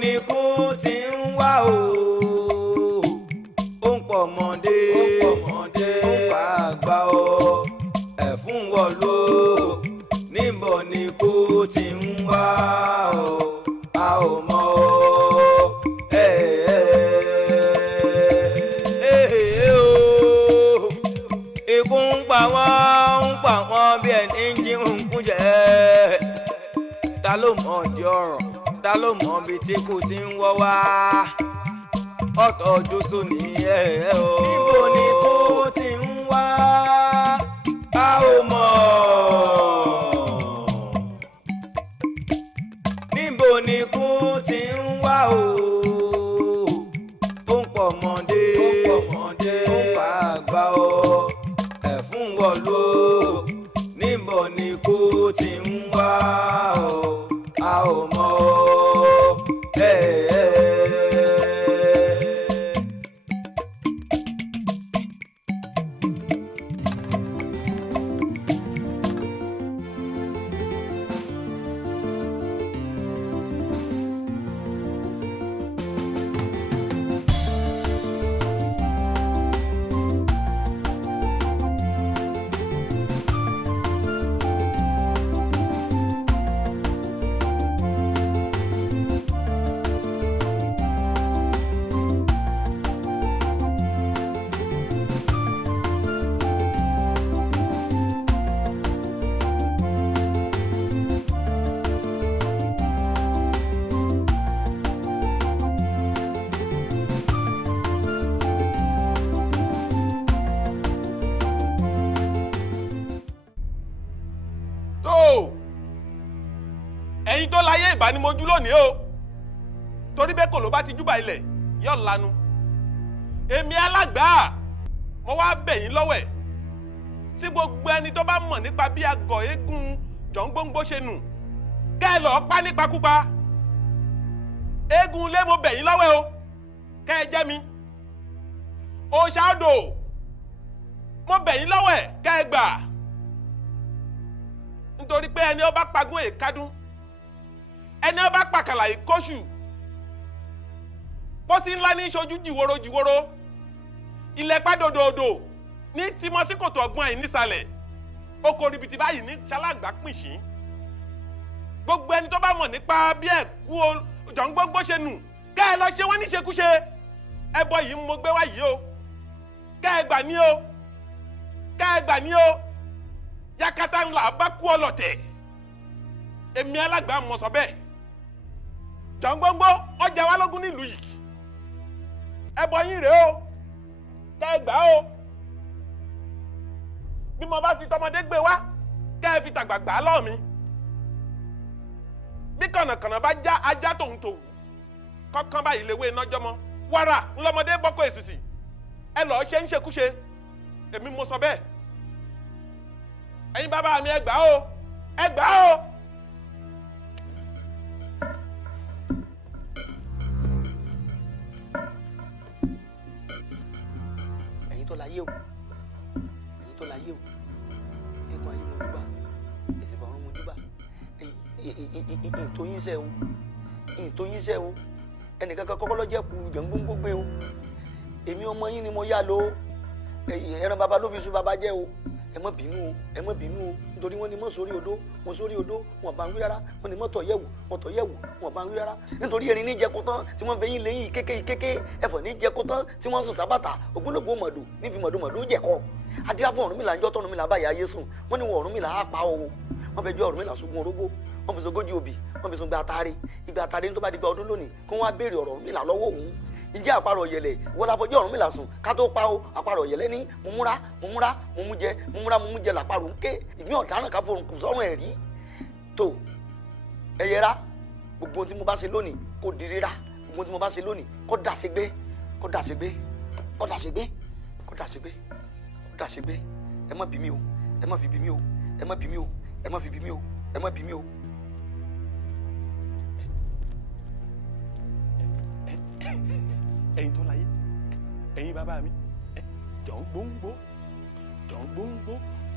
ni kú ti ń wá o ó ń pọ̀ mọ́dé ó ń pa àgbà o ẹ̀fún wọ̀lú níbo ni kú ti ń wá o a ò mọ̀ o. Ikú ń pa wọ́n bí ẹni ń jí ń kú jẹ́. Ta ló mọ̀ ọ̀dí ọ̀rọ̀ ta ló mọ̀ bí tí kú ti ń wọ́ wá ọ̀tọ̀ ojú sùn nìyẹn o. Níbo ni kú ti ń wá a ò mọ̀. Níbo ni kú ti ń wá o ó ń pọ̀ mọ́dé ó ń pa àgbà o ẹ̀fún wọ̀lú o níbo ni kú ti ń wá o a ò mọ̀ o. ẹ̀yin tó láyé ìbánimojú lónìí o torí bẹ́ẹ̀ kò ló bá ti júbà ilẹ̀ yọ̀ lanu èmi alágbàá mo wá bẹ̀ yín lọ́wọ́ ẹ̀ sí gbogbo ẹni tó bá mọ̀ nípa bí àgọ́ eégún jọ̀ǹgbòǹgbò ṣe nù kẹ́ ẹ lọ́ọ́ pa nípakúpa eégún lé mo bẹ̀ yín lọ́wọ́ o kẹ́ ẹ jẹ́ mi òòṣà odò mo bẹ̀ yín lọ́wọ́ ẹ̀ kẹ́ ẹ gbà nítorí pé ẹni ó bá pagún èkádún ẹni ó bá pàkàlà ìkóṣù pósí ńlá ní ìṣojú jìwòrò jìwòrò ilẹ̀ pàdòdòdò ní tìmọ̀síkòtò ọ̀gbun àyìn nísàlẹ̀ oko ribiti báyìí ní ṣaláǹgbá pìnṣín gbogbo ẹni tó bá mọ̀ nípa bí ẹ̀kú jọ̀ǹgbòǹgbò ṣe nù kẹ́ ẹ lọ ṣe wọ́n níṣekúṣe ẹbọ yìí mo gbé wá yìí o kẹ́ ẹ gbà ní o kẹ́ ẹ gbà ní o yakata ńlá bá kú ọlọ̀tẹ̀ èmi alágbà mọ̀ sọ bẹ́ẹ̀ jọ̀ǹgbòǹgbò ọjà wa lógún nílùú yìí ẹbọ yín rèé o kẹ́ ẹ gbà o bí mo bá fi tọmọdé gbé wá kẹ́ ẹ fi tàgbà gbà á lọ́ọ̀ mi bí kànàkànà bá já ajá tòun tòun kọ́kán báyìí léwé iná jọmọ wàrà ńlọmọdé bọ́kọ̀ èsìsì ẹ lọ́ọ́ ṣe ń ṣekúṣe èmi mo sọ bẹ́ẹ̀ ẹ̀yin bàbá mi ẹ gbà o ẹ gbà o. ẹ̀yin tó láyé o ẹ̀yin tó láyé o ẹ̀kọ́ ayé mojúbà ìsìnkú ọ̀run mojúbà ètò yín sẹ́ o ètò yín sẹ́ o ẹnìkan kan kọ́kọ́ lọ́jẹ́ kú jọ̀ǹgbòǹgbò gbé o èmi ọmọ yín ni mo yá lọ ẹran baba ló fi sùn baba jẹ́ o ẹ má bínú o ẹ má bínú o nítorí wọ́n ní mọ́ sórí odó mọ́ sórí odó wọn bá ń wí rárá wọ́n ní mọ́tọ̀ yẹ̀wò mọ́tọ̀ yẹ̀wò wọn bá ń wí rárá nítorí erin ní jẹko tán tí wọ́n fẹ́yìn lẹ́yìn kéké ẹ̀fọ́ ní jẹko tán tí wọ́n sùn sábàtà ògbólógbò mọ̀dù níbi mọ̀dù jẹ̀kọ́ adíáfọ́ Ọ̀rúnmìlà ńjọ́ tọ́rúnmìlà báyà ayé sùn wọ́n ní wọ́n Ọ̀rúnmìlà á pa o wọ́n fẹ́ jọ Ọ̀rúnmìlà sunkún orógbó wọ́n fi sogójì òbí wọ́n fi sun gba atare ìgbà atare ní tó bá di gba ọdún lónìí kí wọ́n á béèrè ọ̀rọ̀ Ọ̀rúnmìlà lọ́wọ́ òun ǹjẹ́ àparò ọ̀yẹ̀lẹ̀ wọ́n la fọjọ́ Ọ̀rúnmìlà sùn ká tó pa o àparò ọ̀yẹ̀lẹ̀ ní mumúra mumújẹ làparò ń ké ìmí ọ̀daràn ká forùn kù sọ́run ẹ̀ rí tó ẹ yẹra gbogbo ohun tí mo bá ṣe lónìí kó di rírà gbogbo ohun tí mo bá ṣe lónìí kó dàṣegbé ẹ má bí mi o ẹ má fi bí mi o ẹ má bí mi o ẹ má fi bí mi o ẹ má bí mi o. ẹ̀yin tó láyé ẹ̀yin bàbá mi jọ̀ǹgbòǹgbò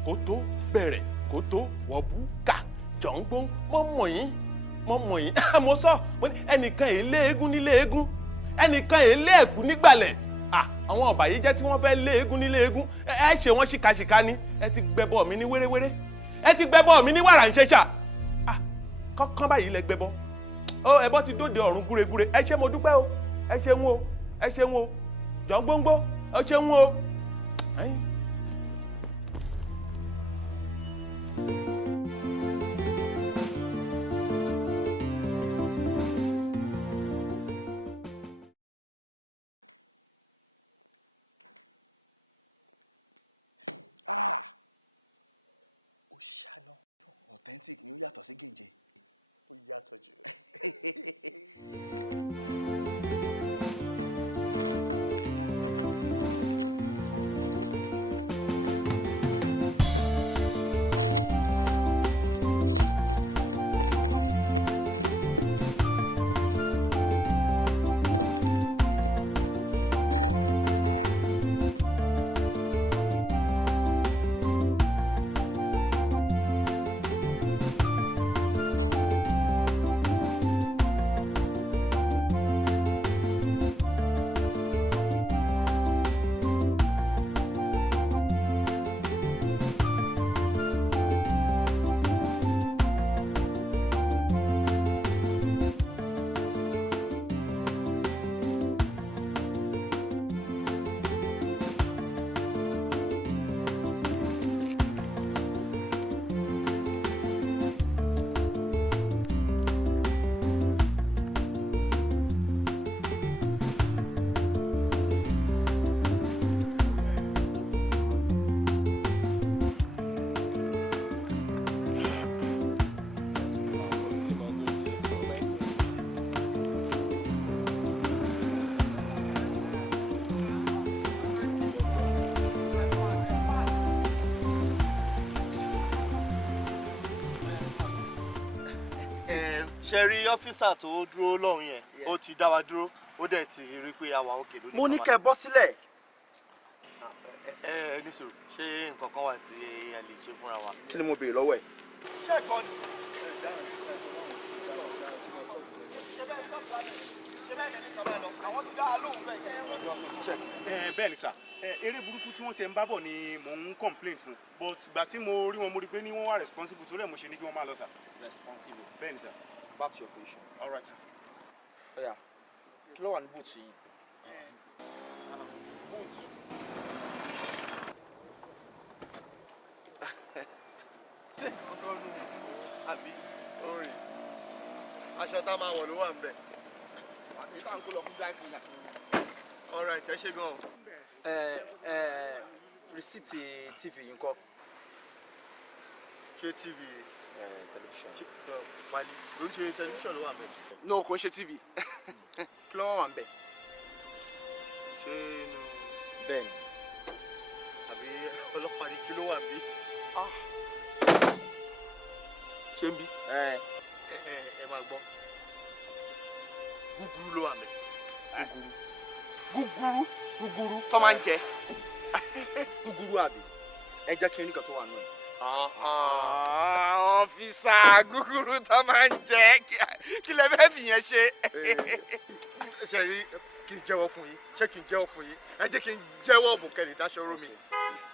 kó tó bẹ̀rẹ̀ kó tó wọ̀ bú ká jọ̀ǹgbòǹgbò mọ̀ yín mo mọ̀ yín mo sọ mo ní ẹnìkan èé lé eégún nílé eégún ẹnìkan èé lé ẹ̀kú nígbàlẹ̀ àwọn ọ̀bàyéjẹ́ tí wọ́n fẹ́ lé eégún nílé eégún ẹ ṣe wọ́n ṣìkàṣìkà ni ẹ ti gbẹbọ mi ní wéréwéré ẹ ti gbẹbọ mi ní wàrà ń ṣẹṣà kọ́kán báyìí lẹ gbẹbọ ẹbọ ti dóde ọ̀run gúregúre ẹ ṣé mo dúpẹ́ o ẹ ṣeun o ẹ ṣeun o jọ gbóngbó ẹ ṣeun o. ó ṣáná authentic ni ó yàtọ̀ sí gèje. ó yàtọ̀ jù. ṣe rí ọ́fíìsà tó dúró lọ́hùn yẹn ó ti dá wa dúró ó dẹ̀ ti rí pé àwa òkè lónìí. mo ní kẹ́ bọ́ sílẹ̀. ẹ nísòro ṣé nǹkan kan wà tí a lè ṣe fúnra wa. kí ni mo béèrè lọ́wọ́ ẹ̀. ṣé ẹ̀kọ́ ni. bẹ́ẹ̀ ni sà eré burúkú tí wọ́n ti ń bá bọ̀ ni mò ń complain fún but ìgbà tí mo rí wọn mo rí pé ní wọ́n wà responsible torí ẹ̀ mo ṣe ní kí wọ́n máa lọ sà. responsible. bẹ́ẹ̀ ni sà. back to your position. all right sir. ọ̀yà kí ló wà ní bóòtù yìí. boots. àbí orin aṣọ tá a máa wọ̀ ló wà ń bẹ̀. ìta ń kó lọ fún dry cleaner. all right ẹ ṣe gan-an. rìsíìtì tv yìí ń kọ́. ṣé tv tẹlifíṣàn. wálé ló ń ṣe tẹlifíṣàn ló wà ń bẹ̀. no kò ń ṣe tv. kí ló wà ń bẹ̀. ṣé bẹ́ẹ̀ ni. àbí ọlọ́pàá ní kí ló wà ń bí. ṣé ń bí. ẹ máa gbọ́ gúgúrú ló wà ń bẹ̀. gúgúrú tó máa ń jẹ. gúgúrú àbí ẹ jẹ́ kí ẹnìkan tó wà nù. ọ́fíìsà gúgúrú tó máa ń jẹ kí lẹ fẹ́ fìyẹn ṣe. ṣe rí kí n jẹ́wọ́ fún yín ṣé kí n jẹ́wọ́ fún yín ẹ jẹ́ kí n jẹ́wọ́ bùkẹ́lì dáṣọ́rọ́ mi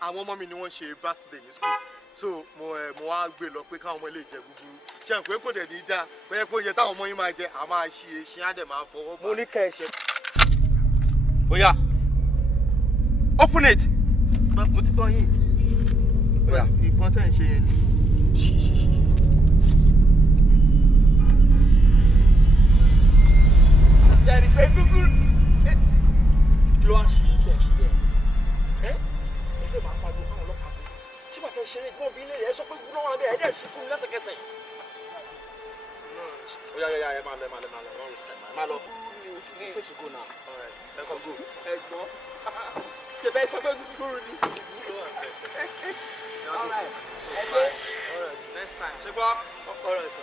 àwọn ọmọ mi ni wọ́n ṣe birthday ní school so mo wá gbé lọ pé káwọn ọmọ ilé jẹ gúgúrú ṣe n pé kò dẹ̀ ní dáa pé oúnjẹ táwọn ọmọ yín máa jẹ à máa ṣe é ṣe á dẹ̀ máa fọwọ́ bá. mo ní kẹ́ ẹ ṣe. oya open it. mo ti gbọ́ yín Oya. ìbọn tẹ̀ ń ṣe yẹn ni. yẹ́nì pé gúgúrú kí ló wá ṣe é tẹ̀ ṣe ẹ́ ẹ lè máa pariwo fún ọlọ́pàá ṣé bàtà ìṣeré ìgbọ́n òbí ilé rẹ̀ ẹ sọ pé gúgúrú wọn bẹ́ẹ̀ ẹ dẹ̀ ṣí fún mi lẹ́sẹ̀kẹsẹ̀. oya ẹ máa lọ don't waste time ẹ máa lọ you fit to go now. ẹ kọ́ go. ẹ gbọ́ ṣe bẹ́ẹ̀ sọ pé gúgúrú ni. all right ẹ dé next time ṣe gbọ́. all right.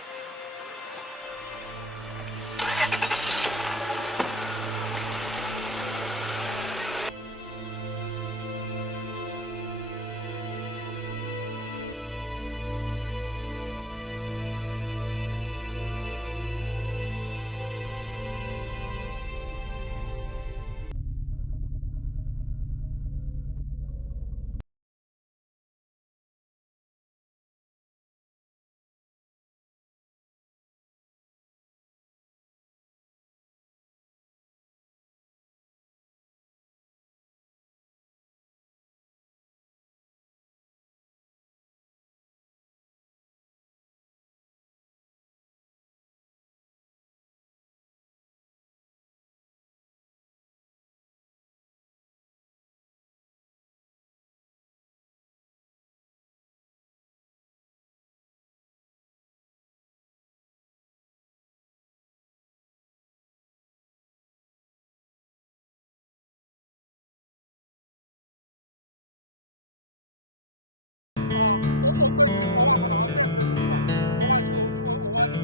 ó gbé kiri fún ọwọ́ àpàdà wọn gbé ìpè fún ibà ó wá ṣe ó wá ní.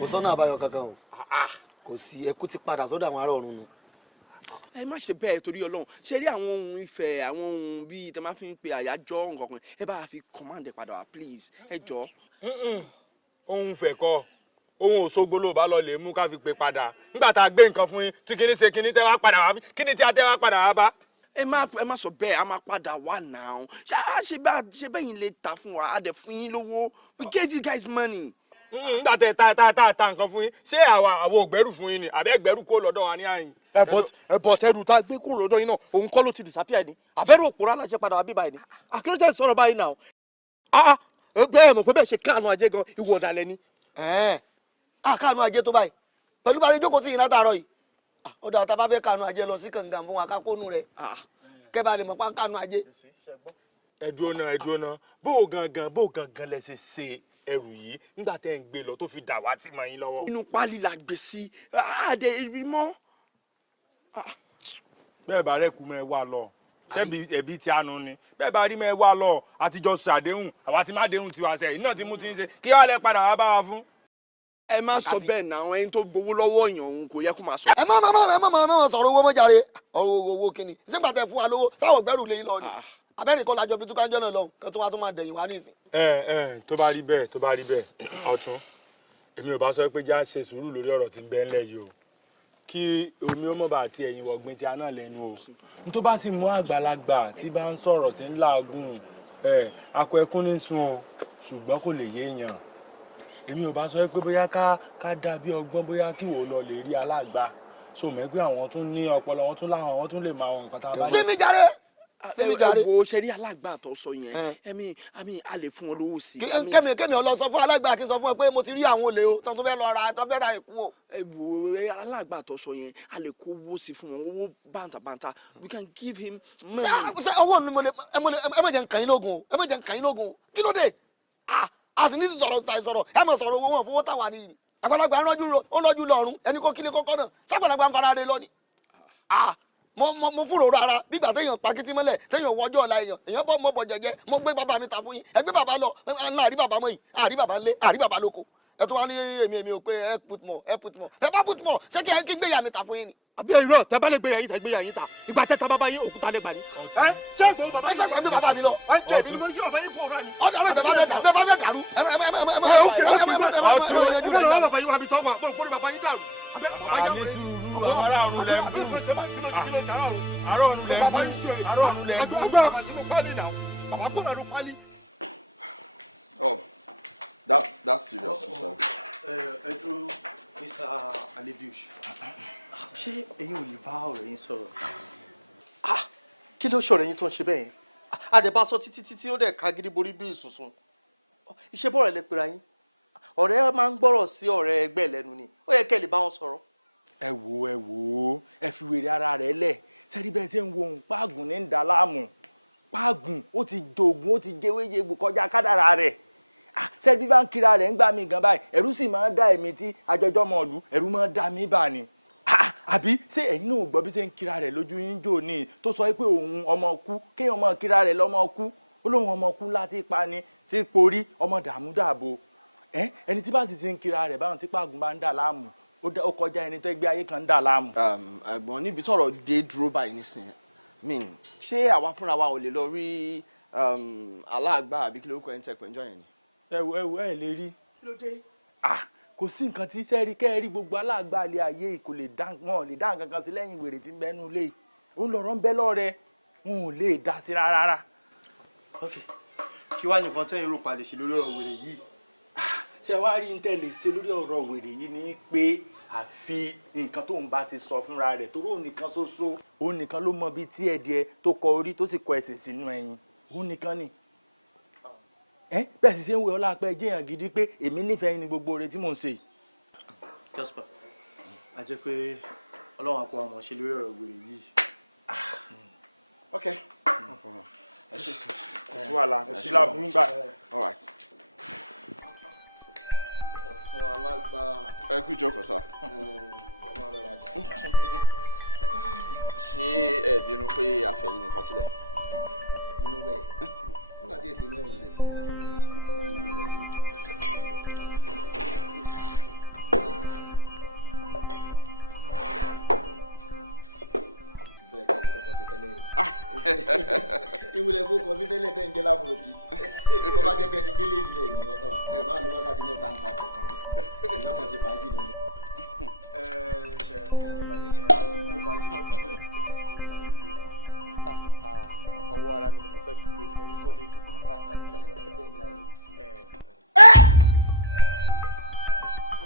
kò sọ́nà àbáyọ kankan o kò sí ẹkú ti padà sọ́dọ̀ àwọn ará ọ̀run nu. ẹ má ṣe bẹ́ẹ̀ torí Ọlọ́run ṣe rí àwọn ohun ìfẹ́ àwọn ohun bíi tẹ máa fi ń pe àyájọ́ nǹkan kan ẹ bá fi command ẹ padà wá please ẹ jọ. ohun fẹ́ kọ́ ohun Òṣogbo ló bá lọ lè mú ká fi pè padà nígbà tá a gbé nǹkan fún yín tí kinní ṣe kinní tẹ́ wá padà wá kinní tí a tẹ́ wá padà wá bá. ẹ má sọ bẹ́ẹ̀ a máa padà wá náà ṣe bẹ́yìn lè ta fún wa a dẹ̀ fún yín lówó we gave you guys money. nígbà tẹ ta nǹkan fún yín ṣé àwọn ògbẹ́rù fún yín ni àbẹ́ ẹgbẹ́rù kó lọ́dọ̀ wa ní àyìn. ẹ̀bọ̀t ẹrù tá a gbé kúrò lọ́dọ̀ yín náà òun kọ́ ló ti disappear ni àbẹ́rù òpòrá aláṣẹ padà wá bí báyìí ni àkínútẹ́ sọ̀rọ̀ báyìí náà bẹ́ẹ̀ mọ̀ pé bẹ́ẹ̀ ṣe káànù ajé gan ìwọ ọ̀dàlẹ̀ ni. káànù ajé tó báyìí pẹ̀lú bá a ṣe jókòó sí yìí látàárọ̀ yìí ọ̀dà tá a bá fẹ́ káànù ajé lọ sí kànga fún wa ká kónú rẹ̀ kẹ́ bá lè mọ̀ pa káànù ajé. ẹ dúró náà bó gangan lẹ ṣe ẹrù yìí nígbà tẹ́ ń gbé lọ tó fi dà wá tì mọ́ yín lọ́wọ́. inú pálí la gbé sí àdé ibi mọ́. bẹ́ẹ̀ bá rẹ̀ kú mọ́ ẹ wá lọ ṣebí ẹbí tí a nu ni bẹ́ẹ̀ bá rí mọ́ ẹ wá lọ àtijọ́ ṣàdéhùn àwa ti má déhùn tiwa sẹ́yìn náà ti mú ti ń ṣe kí wàá lẹ padà wá bá wa fún. ẹ má sọ bẹ́ẹ̀ náà ẹni tó gbowó lọ́wọ́ èèyàn òun kò yẹ kó máa sọ. ẹ má sọ̀rọ̀ owó mọ́jàre ọ̀rọ̀ owó kíni sígbà tẹ fún wa lówó sáwọ̀ gbẹ́rù lé yín lọ ni abẹ́rẹ́ kọ́ lájọ bíi túkànjọ́ náà lọ kí wọ́n tó máa dẹ̀yìn wá nísìn. tó bá rí bẹ́ẹ̀ ọ̀tún èmi ò bá sọ pé já ṣe sùúrù lórí ọ̀rọ̀ tí ń bẹ ńlẹ̀ yìí o kí omi ó mọ̀ bá àti ẹ̀yìn wọ̀gbìn tí a náà lẹ́nu o n tó bá sì mú àgbàlagbà tí bá ń sọ̀rọ̀ tí ń làágùn akọ ẹkún ní sun o ṣùgbọ́n kò lè yé èèyàn èmi ò bá sọ pé bóyá ká dà bí ọgbọ́n bóyá kí wò lọ lè rí alágbà so mọ̀ pé àwọn tún ní ọpọlọ wọn tún láwọn wọn tún lè máa wọn nǹkan tá a bá ní. sinmi jàre sinmi jàre. wo ṣe rí alágbà tó sọ yẹn ẹmí a lè fún wọn lówó sí. kẹ́mi ọ lọ sọ fún alágbà kí n sọ fún ẹ pé mo ti rí àwọn olè o tó fẹ́ lọ ra tó fẹ́ ra ìkú o. wo alágbà tó sọ yẹn a lè kó owó sí fún wọn owó bàǹtàbàǹtà we can give him money. ṣe owó mi ẹ má jẹ́ nǹkan yín lógun o ẹ má jẹ́ nǹkan yín lógun o kí ló dé a sì ní sọ̀rọ̀ ẹ má sọ̀rọ̀ owó wọn fowó táwa ni àgbàlagbà ń lọ́jú lọ́rùn ẹni kó kílé kọ́kọ́ náà sàgbàlagbà ń fara rẹ lọ ni. mo fúnrò rárá bígbà téèyàn pakítí mọ́lẹ̀ téèyàn wọjọ́ ọ̀la èèyàn bọ́ mọ́ bọ̀ jẹ́jẹ́ mo gbé bàbá mi ta fún yín ẹ gbé bàbá lọ ńlá àrí bàbá mọ́ yìí àrí bàbá ńlé àrí bàbá lóko ẹ tó wá ní èmi ò pé ẹ put more ẹ bá put more ṣé kí n gbé ìyá mi ta fún yín ni. àbí irọ́ tẹ bá lè gbé yàyín tẹ gbé yàyín ta ìgbà tẹ ta bàbá yín òkúta lè gbà ní. ṣé ìgbòho bàbá yín gbé bàbá mi lọ. èmi ni mo ní kí bàbá yín kú ọ̀rọ̀ ni. ọ̀dọ̀ rẹ̀ bẹ́ẹ̀ bá fẹ́ dàrú. àní sùúrù àwọn ará ọ̀run lẹ́ ń bù ará ọ̀run lẹ́ ń bù. Oh, that's serious, sir. Edro, Mr. Alebiush. Ṣé ẹ̀yin ò lè bá ọ̀rẹ́ yín sọ̀rọ̀? Kí ló ṣọ̀rẹ́ yín tó ń ṣe bẹ́ẹ̀ yẹn? Àdẹ̀bá sọ títí ó dẹ̀ ká gidi borí bí ìsùnsùn. Iṣẹ́ bọ̀rẹ̀ lẹ pera yín. Ọ̀rẹ́ máa ń gbọ́rọ̀ sí ọ̀rẹ́ ẹgbẹ́ lẹ́nu ni. Ó yẹ kẹ́ ẹ lè bá wọn sọ̀rọ̀. ẹ wò ẹ fi wèrè ara rẹ̀ lẹ̀ sẹ́rí bẹ́ẹ̀ ṣe ń wo òun páàgùn ní ń dà láàmú páàgùn ó ti dògùn ó ti jẹ́wéjẹ́gbò kọjá kádàrá rẹ̀ sẹ́rí bí bá ń kira rẹ̀ ń gbà mí gan báyìí ẹ̀rù sì máa ń dá èmi tí ajọjọ́ mọ̀ lù ẹ̀rù máa ń dá mí bà ní. àbí ṣé ẹ̀yin náà gbọ́ bí ṣe ń kira rẹ̀ lójú yín jò ní tó sọ pé òun ọmọ kú kéèyàn máa kira rẹ̀ lọ́mọ kú ó lóun ọmọ kú láti pa ni tí porí ọmọ dààmú dààbò ẹni tí bá sì ti ń kira rẹ̀ báwọn tí páàgùn bá ń dà láàmú ó kọjá ẹni tó gbé ayé kan ń dà láàmú. Ẹ̀gbọ́n níbi tọ́rọ̀ dé dúró báyìí nísìnyí ṣé àwa fúnra wa ò lè lọ rí aláàgbà àbí kí lórúkọ ẹni tẹ pẹ̀jọ́ yẹn ni. ẹ lè rí kí ló dé. kò sí nǹkan tí sẹ́ẹ̀rí kẹ́ẹ̀rí gbogbo aláàgbà ilé ayé kò lè dá nǹkan kan sí lẹ́yìn wèrè tí ń bẹ́nu ilé òun lọ̀rọ̀ ń bẹ́ lọ́rẹ́ wọn ò lè dá sí rárá. Kí wàá nìkan tẹ́yìn rò pa lè ṣe lórí ọ̀rọ̀ wèrè yìí. ṣé wàá rí n tẹ́ lè ṣe lórí ọ̀rọ̀ wèrè yìí ni pé àfi nǹkan tóun bá ti sọ fúnra rẹ̀ torí òun nìkan ṣoṣo òun nìkan ló mọ bí tí ẹ̀dìẹ tó kọ orí tó sì kọ ẹsẹ̀ sínú ẹyin òun nìkan ni. bẹ́ẹ̀ sì ṣe ń wẹ ọlá pẹ́ jẹ́yàn gidi pé èmi nífẹ̀ẹ́ yín ní gbogbo oore tí mò ń ṣe. Jasper a jẹ́ pé Ọlọ́run àpò àmọ̀ ṣe lórí ọ̀rọ̀ wèrè yìí. Okay. kò sí wàhálà kò sí láàbù nígbà. All right. Ọ̀tún alágbá. Ẹ kú jókòó sá. Ṣé ẹ bínú pé a fẹ̀yìn nìkan sílẹ̀? Bínú bẹ́ẹ̀. Nígbà tí èsì mẹ́wọ̀n lè fi sí. Ìwúlẹ̀ fún kọ sí tẹ́lẹ̀ tẹ́ ń jẹ́ lábúrò bí. Tó bá jẹ́ pé ti gbélé ìlú ẹ̀yìn ọ̀tọ̀, ẹ̀ bá lu wákàtí mẹ́ta ń ta kọ̀ọ̀kan. Ìlọ́mọ̀ ṣe fàájì lónìí. Ṣe àti kó fàájì lọ ti tó ọwọ́ ara mi ni mo fẹ́ fi gbé fún yín kó lè dùn.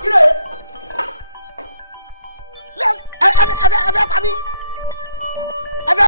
Kí ló yẹ? Ẹ bẹ pa mí. Ẹ bẹ.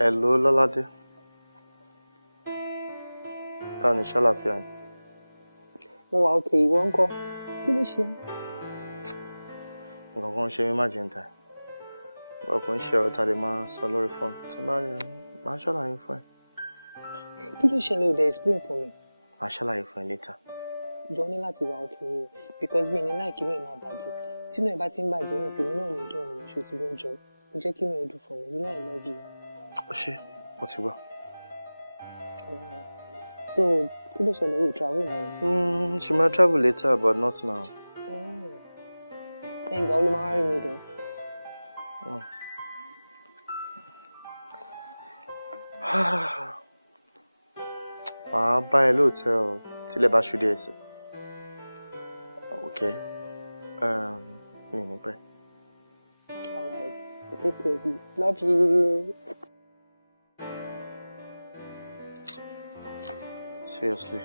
Hello, Lọ́ládé. Báwo ni ṣàlàáfíà ni? Mo wà òkè, ìwọ ńkọ́? Kí ló ṣe? Nǹkan kan ṣe mí má jẹ́ ń tà. Ọkùnrin ṣe ọ̀rọ̀ ta lè máa sọ lórí fóònù. Tí bá rí máa ṣàlàyé fún ẹ. Kí ló ṣẹlẹ̀ ò dẹ̀ explain fún mi? Máa ṣàlàyé fún ẹ later. Jọ ní láti wà òkè ni o, because mi ní láì kí inú ẹ̀ máa bàjẹ́. Tí inú ẹ̀ bá ti ń bàjẹ́ ní tèmi náà ní dùn mí, ṣòtú ló ń jọ. Ó jẹ́ kí inú ẹ̀ dùn fún mi, you know I love you. Ṣé o ti gbọ́? So, kí ló ṣẹlẹ̀ ò travel náà? She might travel later, but not now. Ẹ̀yìn ìgbà wo ló máa rí mi dẹ̀? Màá bá ẹ lóòótọ́ tílẹ̀ bá ṣú díẹ̀ sí. Okay. Mi ní pẹ́. All right. Take care of you. Love you. Seriously.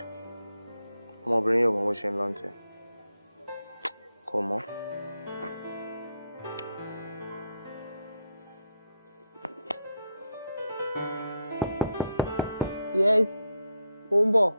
Ọmọbìnrin yóò mọ bó ṣe ń lọ ntẹ̀. Kò mọ̀. Yes. Ó ń bọ̀.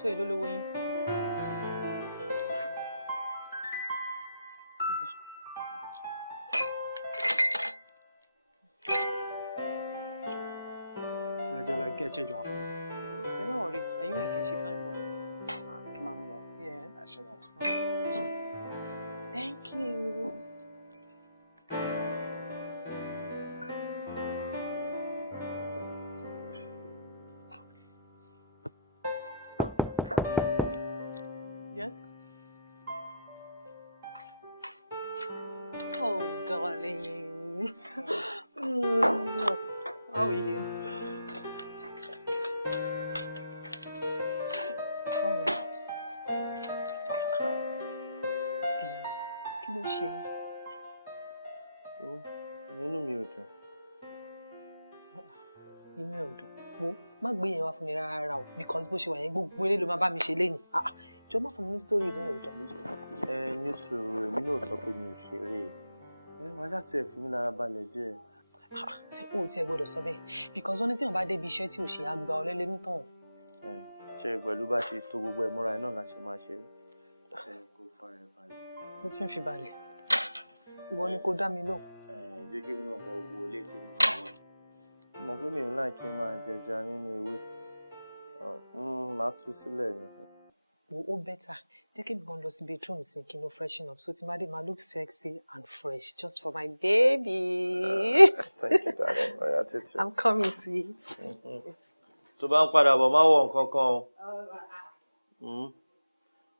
So èló lówó yín? So I just like get change off. You're not worried. Are you going to finish fine boy? Come on, bro. Yeah. I should know. Thank you. Yes? Oh, darling. How are you? Oh. Dear, kí ló ṣe? Inú mi ò dùn. Inú ẹ̀ ò dùn. Mo má gbé yẹn wá fún mi rárá o because bó ṣe wà yẹn gbogbo eré ló máa bá mi ṣe lénìí. Jọ má fún mi ní story inú ẹ̀ ò dùn. Ní sùúrù èmi náà sọ pé mi ò ṣeré. Wọ́n ṣáà tiẹ̀ fi mí lára balẹ̀ díẹ̀. O ò tiẹ̀ gbọ́dọ̀ sọ bẹ́ẹ̀ because wọ́n ní téèyàn bá débi iṣẹ́ tí ò ṣe àgbà ọ̀lẹ́lẹ́ nítàn. Ṣé pẹ̀lú bá ṣe tó gbogbo ẹ̀ múra ẹ̀ náà la ṣe máa ṣeré. Kó fara ẹ̀ balẹ̀. Mo ti ń fi balẹ̀. Ìwọ ni kò dá mi lóhùn. Jẹ́ kí mi náà bọ̀ wo létí mi. Mọ̀ pé mi ò láì kí n máa jẹja nínú ewé. Màá tú sílẹ̀ ni. Ó bẹ́tà jẹ́ kí mi gan lọ sí bedroom sí kí n lọ freshen up so tí má dé máa look sexy and fresh just for my baby. Thank you, darling. Ọ̀yà títí. I'm coming, sweet. Tó bá ń padà bọ̀ má wọ̀ nǹkan kan o.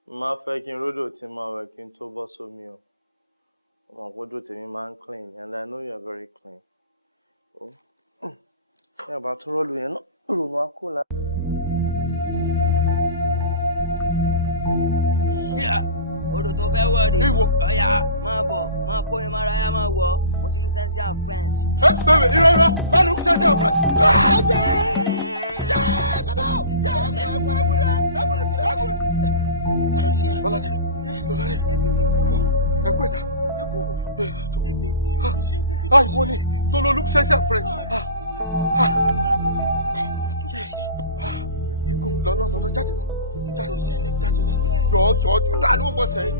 Má fẹ́ kí n ródò tí máa wẹ̀ kí n tó bọ́ sómi o. Ọmọ gbọ́dọ̀ tèmi máa ń clean and I know you are very clean. Ní àbá tún rọ́ọ̀lù yẹn náà ìrònú akó la. Odò tó fẹ́ wọ̀ rè. Ọ̀yà máa bọ̀ máa kó mi mára yá máa wọ̀ mo sì Lucency and Friends. Bẹ́ẹ̀ irọ́ má lu Lucency and Friends. Lọ́ládé ẹ̀kú ẹ̀dá ìwọ ni tó lọ Lucency and Friends. Ikú lọ́nà jáde náà jáde náà jọ̀ọ́ nígbà ni wọ́n bọ̀ sẹ́yìn.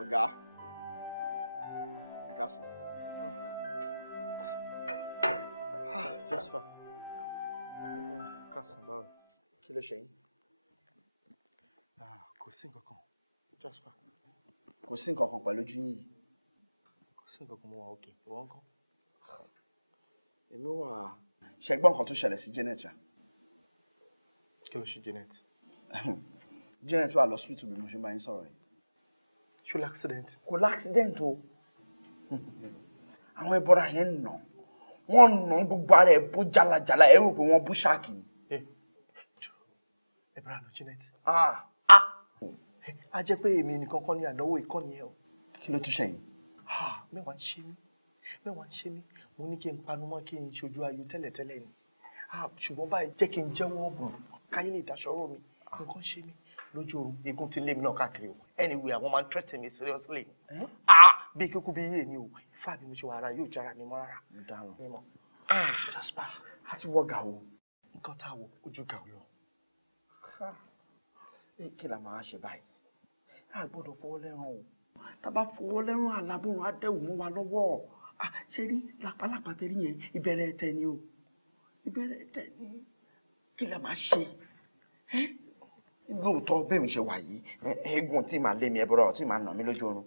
Ọ̀gá. Ọ̀gá sọ. Jasper. Kásán báwo? Kí ló ṣe yín? Kò sí nǹkan kan. Jasper. Kò sí nǹkan kan pẹ̀lú ojú yín yìí. Kò sí nǹkan kan mo wà òkè. Ìwọ ńkọ́? Èmi wà. Ṣé gbọ́ nǹkan tó ṣẹlẹ̀ sí Janet ṣá? Kí ló ṣe Janet? Janet wà lọ́sibítù bí mo ṣe bá yín sọ̀rọ̀ yìí. Ṣó l'accident? Kò l'accident o. Àwọn ẹbọra yẹn nà. Wọ́n nà gbogbo ara ẹ̀ bó jalajala ẹ rò pé wọ́n bú ṣáàkì ni. Ẹbọra nà Janet. A jẹ́ pé èmi nìkan kọ́ ní àdánwò ìkànnì ẹ̀ o. Kí ló tún ṣẹ̀yìn? Mẹ́wàá ń ṣe mí. Mẹ́wàá ń ṣe mí. Mo ní kí n panu mọ́ kí n ṣojú ayọ̀ tẹ́lẹ̀tẹ́lẹ̀ ni. Ṣùgbọ́n báyìí jẹ́ kí n jẹ́wọ́ ọ̀bùn káyé lè dáṣọ́rọ̀ mi. Nǹkan ṣe mí. Lójú oorun egun ti lé mi náà káàkiri o. Anyway, àwọn máa ń threaten me seriously. Bí kíkú bí yé ni o. Ifá bí mo ṣe wà ara yóò jára mi mọ́ rárá. Mo dáhùn. Mímọ́. Jasper, a ti wọ gàù. Nǹkan tá a wọ ojú gàù lọ. Kí la máa ṣe báyìí? A gbọ́dọ̀ fọwọ́ lẹ́rán o. Tá bá fọwọ́ lẹ́rán alábòrún á dẹ̀wò mọ́ wa lọ́wọ́. Ṣé rí lápálápá tẹ́rí yẹn ìbẹ̀rẹ̀ ẹ̀tẹ̀ ni o. Ìbẹ̀rẹ̀ ẹ̀tẹ̀ ni. Kí la máa ṣe? Lóòótọ́ bẹ́ẹ̀ mi ṣe wà yìí, eégún tí màá lé mi ẹbọra tí màá nà mí lójú oorun.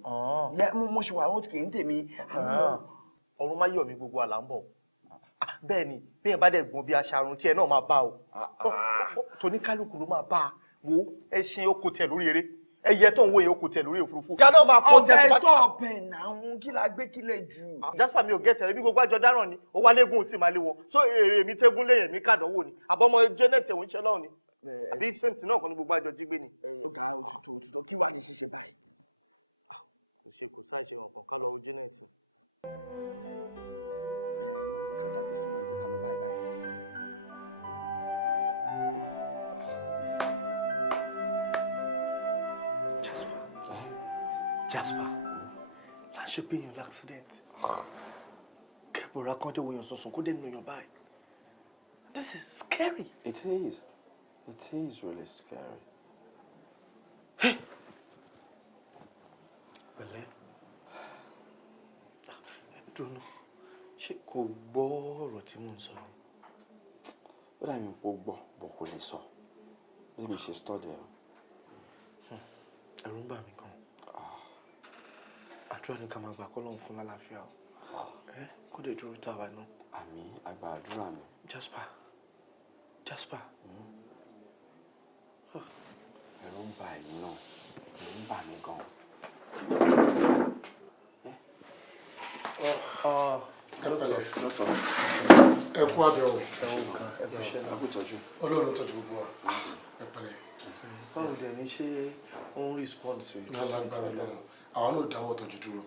Mo ṣe wà ó kì í tèmi. Ọ̀run máa yọ̀ mí gbogbo àlá ń bọ̀. Bẹ́ẹ̀ ni bí yẹn bá dẹ̀ gbọ́n bí aṣarun tí ẹ náà máa bá o. Tóníkálùkù ló máa bá a wo ẹṣin oko tẹ̀ lórí eré. Ẹyẹ tó ń wo yẹn oko tẹ̀ lórí òfurufú. Jáde máa pọ̀ tẹ̀ tó bá. Ọ̀gá ẹ̀sọ́ ọ̀bẹ náà kí la gbé kílẹ̀ jù. Jasper mi ò gẹ̀ tẹ̀lé bí gbogbo àjọ dáràn ni ó wá légún tí màá lé wọ. So èmi tẹ́gún léyìn mi kàdánwò ni àbọ̀mọ Janet ẹ̀wọ̀n iṣẹ́ náà ni. Àbí sẹ́ǹtì náà kan ní gbogbo àjọ jí gbé ni. Ọ̀gá òtítọ́ kí wàá ní ṣíṣe báyìí. Kò ṣe kò sáì ṣe wọn kan ká lọ wo Janet. Má jẹ́ bye. Jasper, that should be your accident. Kebora can't do your so couldn't know your bye. This is scary. It is. It is really scary. Hey! Bele. Bruno, ṣé kò gbọ́ ọ̀rọ̀ tí mò ń sọ ni? Ó dà mí pé ó gbọ́, bọ̀ kò lè sọ. Bí mi ṣe study ẹ̀. Ẹ̀rù ń bà mí gan. Àdúrà ni ká máa gbà k'Ọlọ́run fún lálàáfíà o. Kó dé dúró tá a wà náà. Àmín, àgbà àdúrà mi. Jasper. Ẹ̀rù ń bà èmi náà. Ẹ̀rù ń bà mí gan. Ẹ kú abẹ́ o. Ẹ kú iṣẹ́ náà. Ẹ kú ìtọ́jú. Ọlọ́run tọ́jú gbogbo wa. Ẹ pẹ̀lẹ́. Báwo dẹ̀ ni ṣé ó ń respond sí? Ní alágbára lọ́wọ́. Àwọn náà dáwọ́ tọ́jú dúró.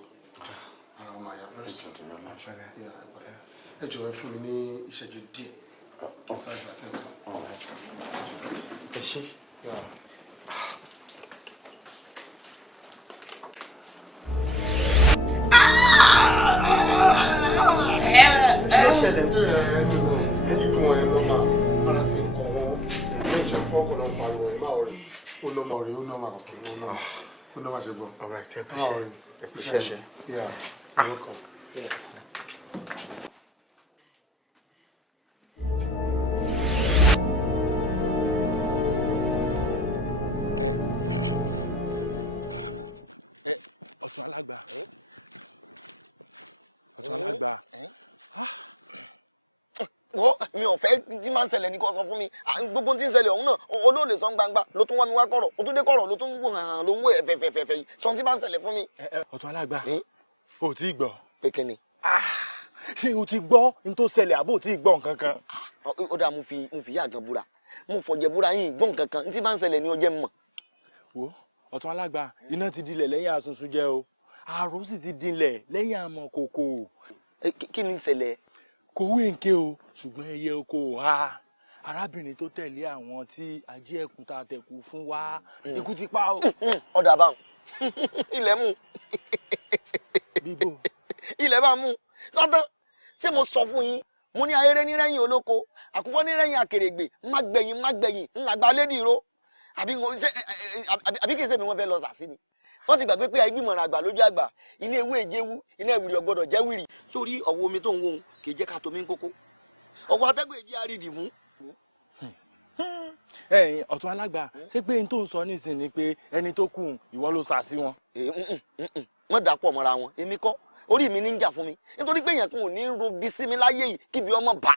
Ara wọn máa yá lórí sọ. Ẹ jọ̀wọ́ ẹ fún mi ní ìṣẹ́jú díẹ̀. Kí sáré bá tẹ̀sán. Ẹ ṣé. Ikùn ẹ̀ ló máa ara ti ń kọ́ wọn. Ní ìṣẹ́ fọ́ọ̀kù náà pariwo ẹ̀ máa rí. Ó nọ́mà rí, ó nọ́mà kọ̀kẹ́, ó nọ́mà ṣe gbọ́. All right, ẹ kú iṣẹ́. Yeah, welcome. Ọ̀tún alágbà. Ọ̀tún alágbà. Wo mi ò fẹ́ tí máa ń ṣẹlẹ̀ ní kó sọ fún mi gbogbo tí ń ṣẹlẹ̀ ọ̀hún náà olóòlè sọ gbangba ló tún wá mi wá kọ̀rọ̀ ó tún dé kọ̀rọ̀ ló tún wò hàn ló ń wò ẹ̀fẹ̀fẹ̀fẹ̀ yìí sọ tí máa ń ṣẹlẹ̀ fún mi. Ọ̀tún alágbà o tí ì gbọ́. Pé kí ni. Ṣé o ti gbọ́ n tó ṣẹlẹ̀ àbó tí ì gbọ́ nǹkan kan. Ó dáa mo fi yá àgàn búra mo fọ̀jẹ̀ búra yín gbọ́ nǹkan kan tí máa ń ṣẹlẹ̀ ní ọjẹ́ mọ̀. Wo Ọ̀tún alágbà iná ti dilẹ̀ lẹ́yìn àsunsun jẹ́ o àrò sì ti dilẹ̀ lẹ́yìn àmọ́ kòkò. Kí ni ìṣẹ̀lẹ̀? Kò wé nke o ṣùgbọ́n ẹyẹ oko ò ha arábìnrin tó tẹ̀lé àwọn tí ajé ẹkùn tá a tẹ̀kù fún wa ikú ti pa o. Ọ̀dà bá ilẹ̀ mú. Bíbò. Ilẹ̀ bá mú sọ́tán ṣé mo sọ fún yín mo ní ayére ní rẹ́yìn olóko àkúfọ́ ní rẹ́yìn àkèrègbè má gbẹ̀yìn ńlágbá lédi ìró àbí kìí ṣe mi wọ́n fẹ́ lọ sàsí ni. Wọ́n ti gbàgbé pé àìgbìmọ̀ràn àgbà lójú àgbà iná ewé èjéwú iná ìwìrì ọ̀gbọ́dọ̀ jẹ́ wìrì sórí ọ̀wọ́ omi tó ń wóhun kì í jẹ́ ká tomi ń kókó ọ̀wọ́ atẹ́gùn èjì àrídì mú. Ọ̀tún alágbà ṣé pé n tó ń sọ nísìn ni pé ẹni tó kù ìwọ ló sà sí wọn. Wọ́n dà pọ̀ mọ́ra wọn èmi kọ́ orí mi ní ń jà fún mi nítorí pé èèyàn kan ò ní robi sí mi láyé yìí kíbi ọmọ bá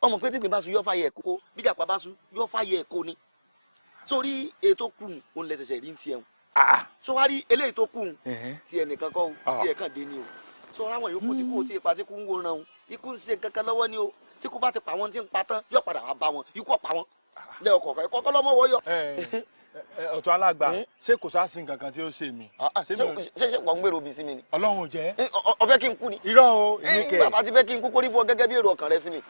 ọmọ pé tí pé bá su yọ́ fàyẹ̀ kó bí jàpá bá su yọ́ fàyẹ̀ kó ni sórí ètò kù òun lẹ́sẹ̀sẹ̀ rí ń tiẹ̀ so wá rí eléyìí tó kù tí ẹnìkan kọ́ tí ẹ kàn dé ni o so ráwọn yòókù tí kò tí ipa tí kò ń wòran o ikú ń ṣe kankan lọ́wọ́ ni o tí kò bá ti pa wọn tí ń pa tán yóò padà wá bá wọn ikú ọ̀pá wọn lẹ́yìn ọkọ̀ kọ́kọ́ lọ́mọ wọ́yọ̀. Ọ̀tún alágbà ṣé kò sá sí nǹkan kan tí ó ṣe mí. ṣé wọ́n ń gbèrò bí sí mi ni. Ọlọ́run jẹ́. Ó fẹ́ kí n kú ni. Irọ́ o èmi kẹ̀. Bàbá ti fẹ́ kí n kú kórí fún ọ gẹ́gẹ́ bí èrò ọkàn rẹ sí mi.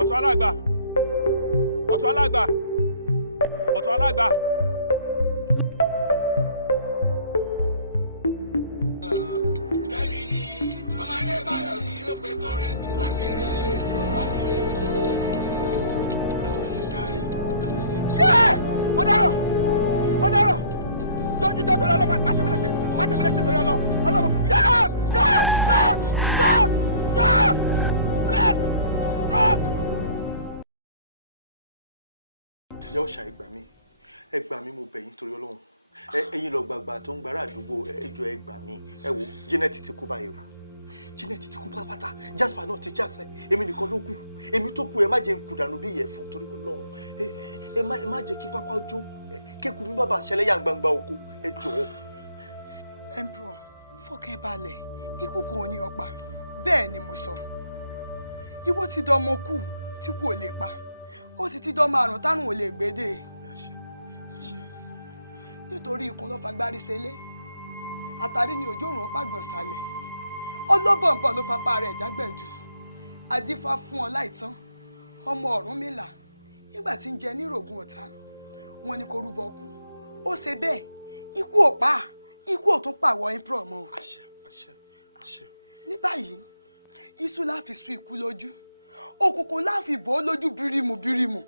Ọ̀tún alágbà. Ọ̀tún alágbà. Ọ̀tún alágbà. Mo dárò lójú tó tọrọ ọlọ́pàá pátẹ́mílẹ́sẹ̀ torí Ìyá ọ̀ṣà ẹ gbà mí mo bẹ̀ yín torí Ọlọ́run ẹ̀yin lọ gbàgbà tó ń gbàrà àdúgbò ẹ jọ̀ọ́ ẹ gbà mí ẹ wo Janet ti kú báyìí o Janet ti kú pátápátá Jasper náà ti jásẹ̀ èmi nìkan ló kù èmi tó kù ẹ má jẹ́ n kú dànù bí ìyẹ̀fun torí Ọlọ́run ẹ má jẹ́ kí pápá jó kéku mi bàbá ṣẹlẹ̀ yà gbangba oko ẹ jọ̀ọ́. Emperor fọkàn balẹ̀ ikú kò ní ọ̀pá bẹ́ẹ̀ ni mo sọ ìwọ ti dọmọ kù tí kò lè pa ó sì ti dọmọ àrùn tárùn ò lè gbédè nítorí ikùn ló fagbárí ṣẹlẹ̀ àtàrí ni òjò òrùn ọpá gbọ̀n sálẹ̀ ọlọ́bọ̀nbọ̀n ló fapá rẹ̀ dágbẹ̀dù adífá fún ọ láìtán ọmọ Ọ̀rúnmìlà nígbà tí ń jẹ nírògùn ọ̀tá wọn ni kò rúbọ kú ó ṣe bẹ́ẹ̀ ikú ò pa ikú ò tún pàwọ̀ emperor mọ́ o. àṣẹ àṣẹ àṣẹ. ní báyìí iṣu láfi sú ikú lójú òkùnkùn láfi bò ó lójú bírímù bírímù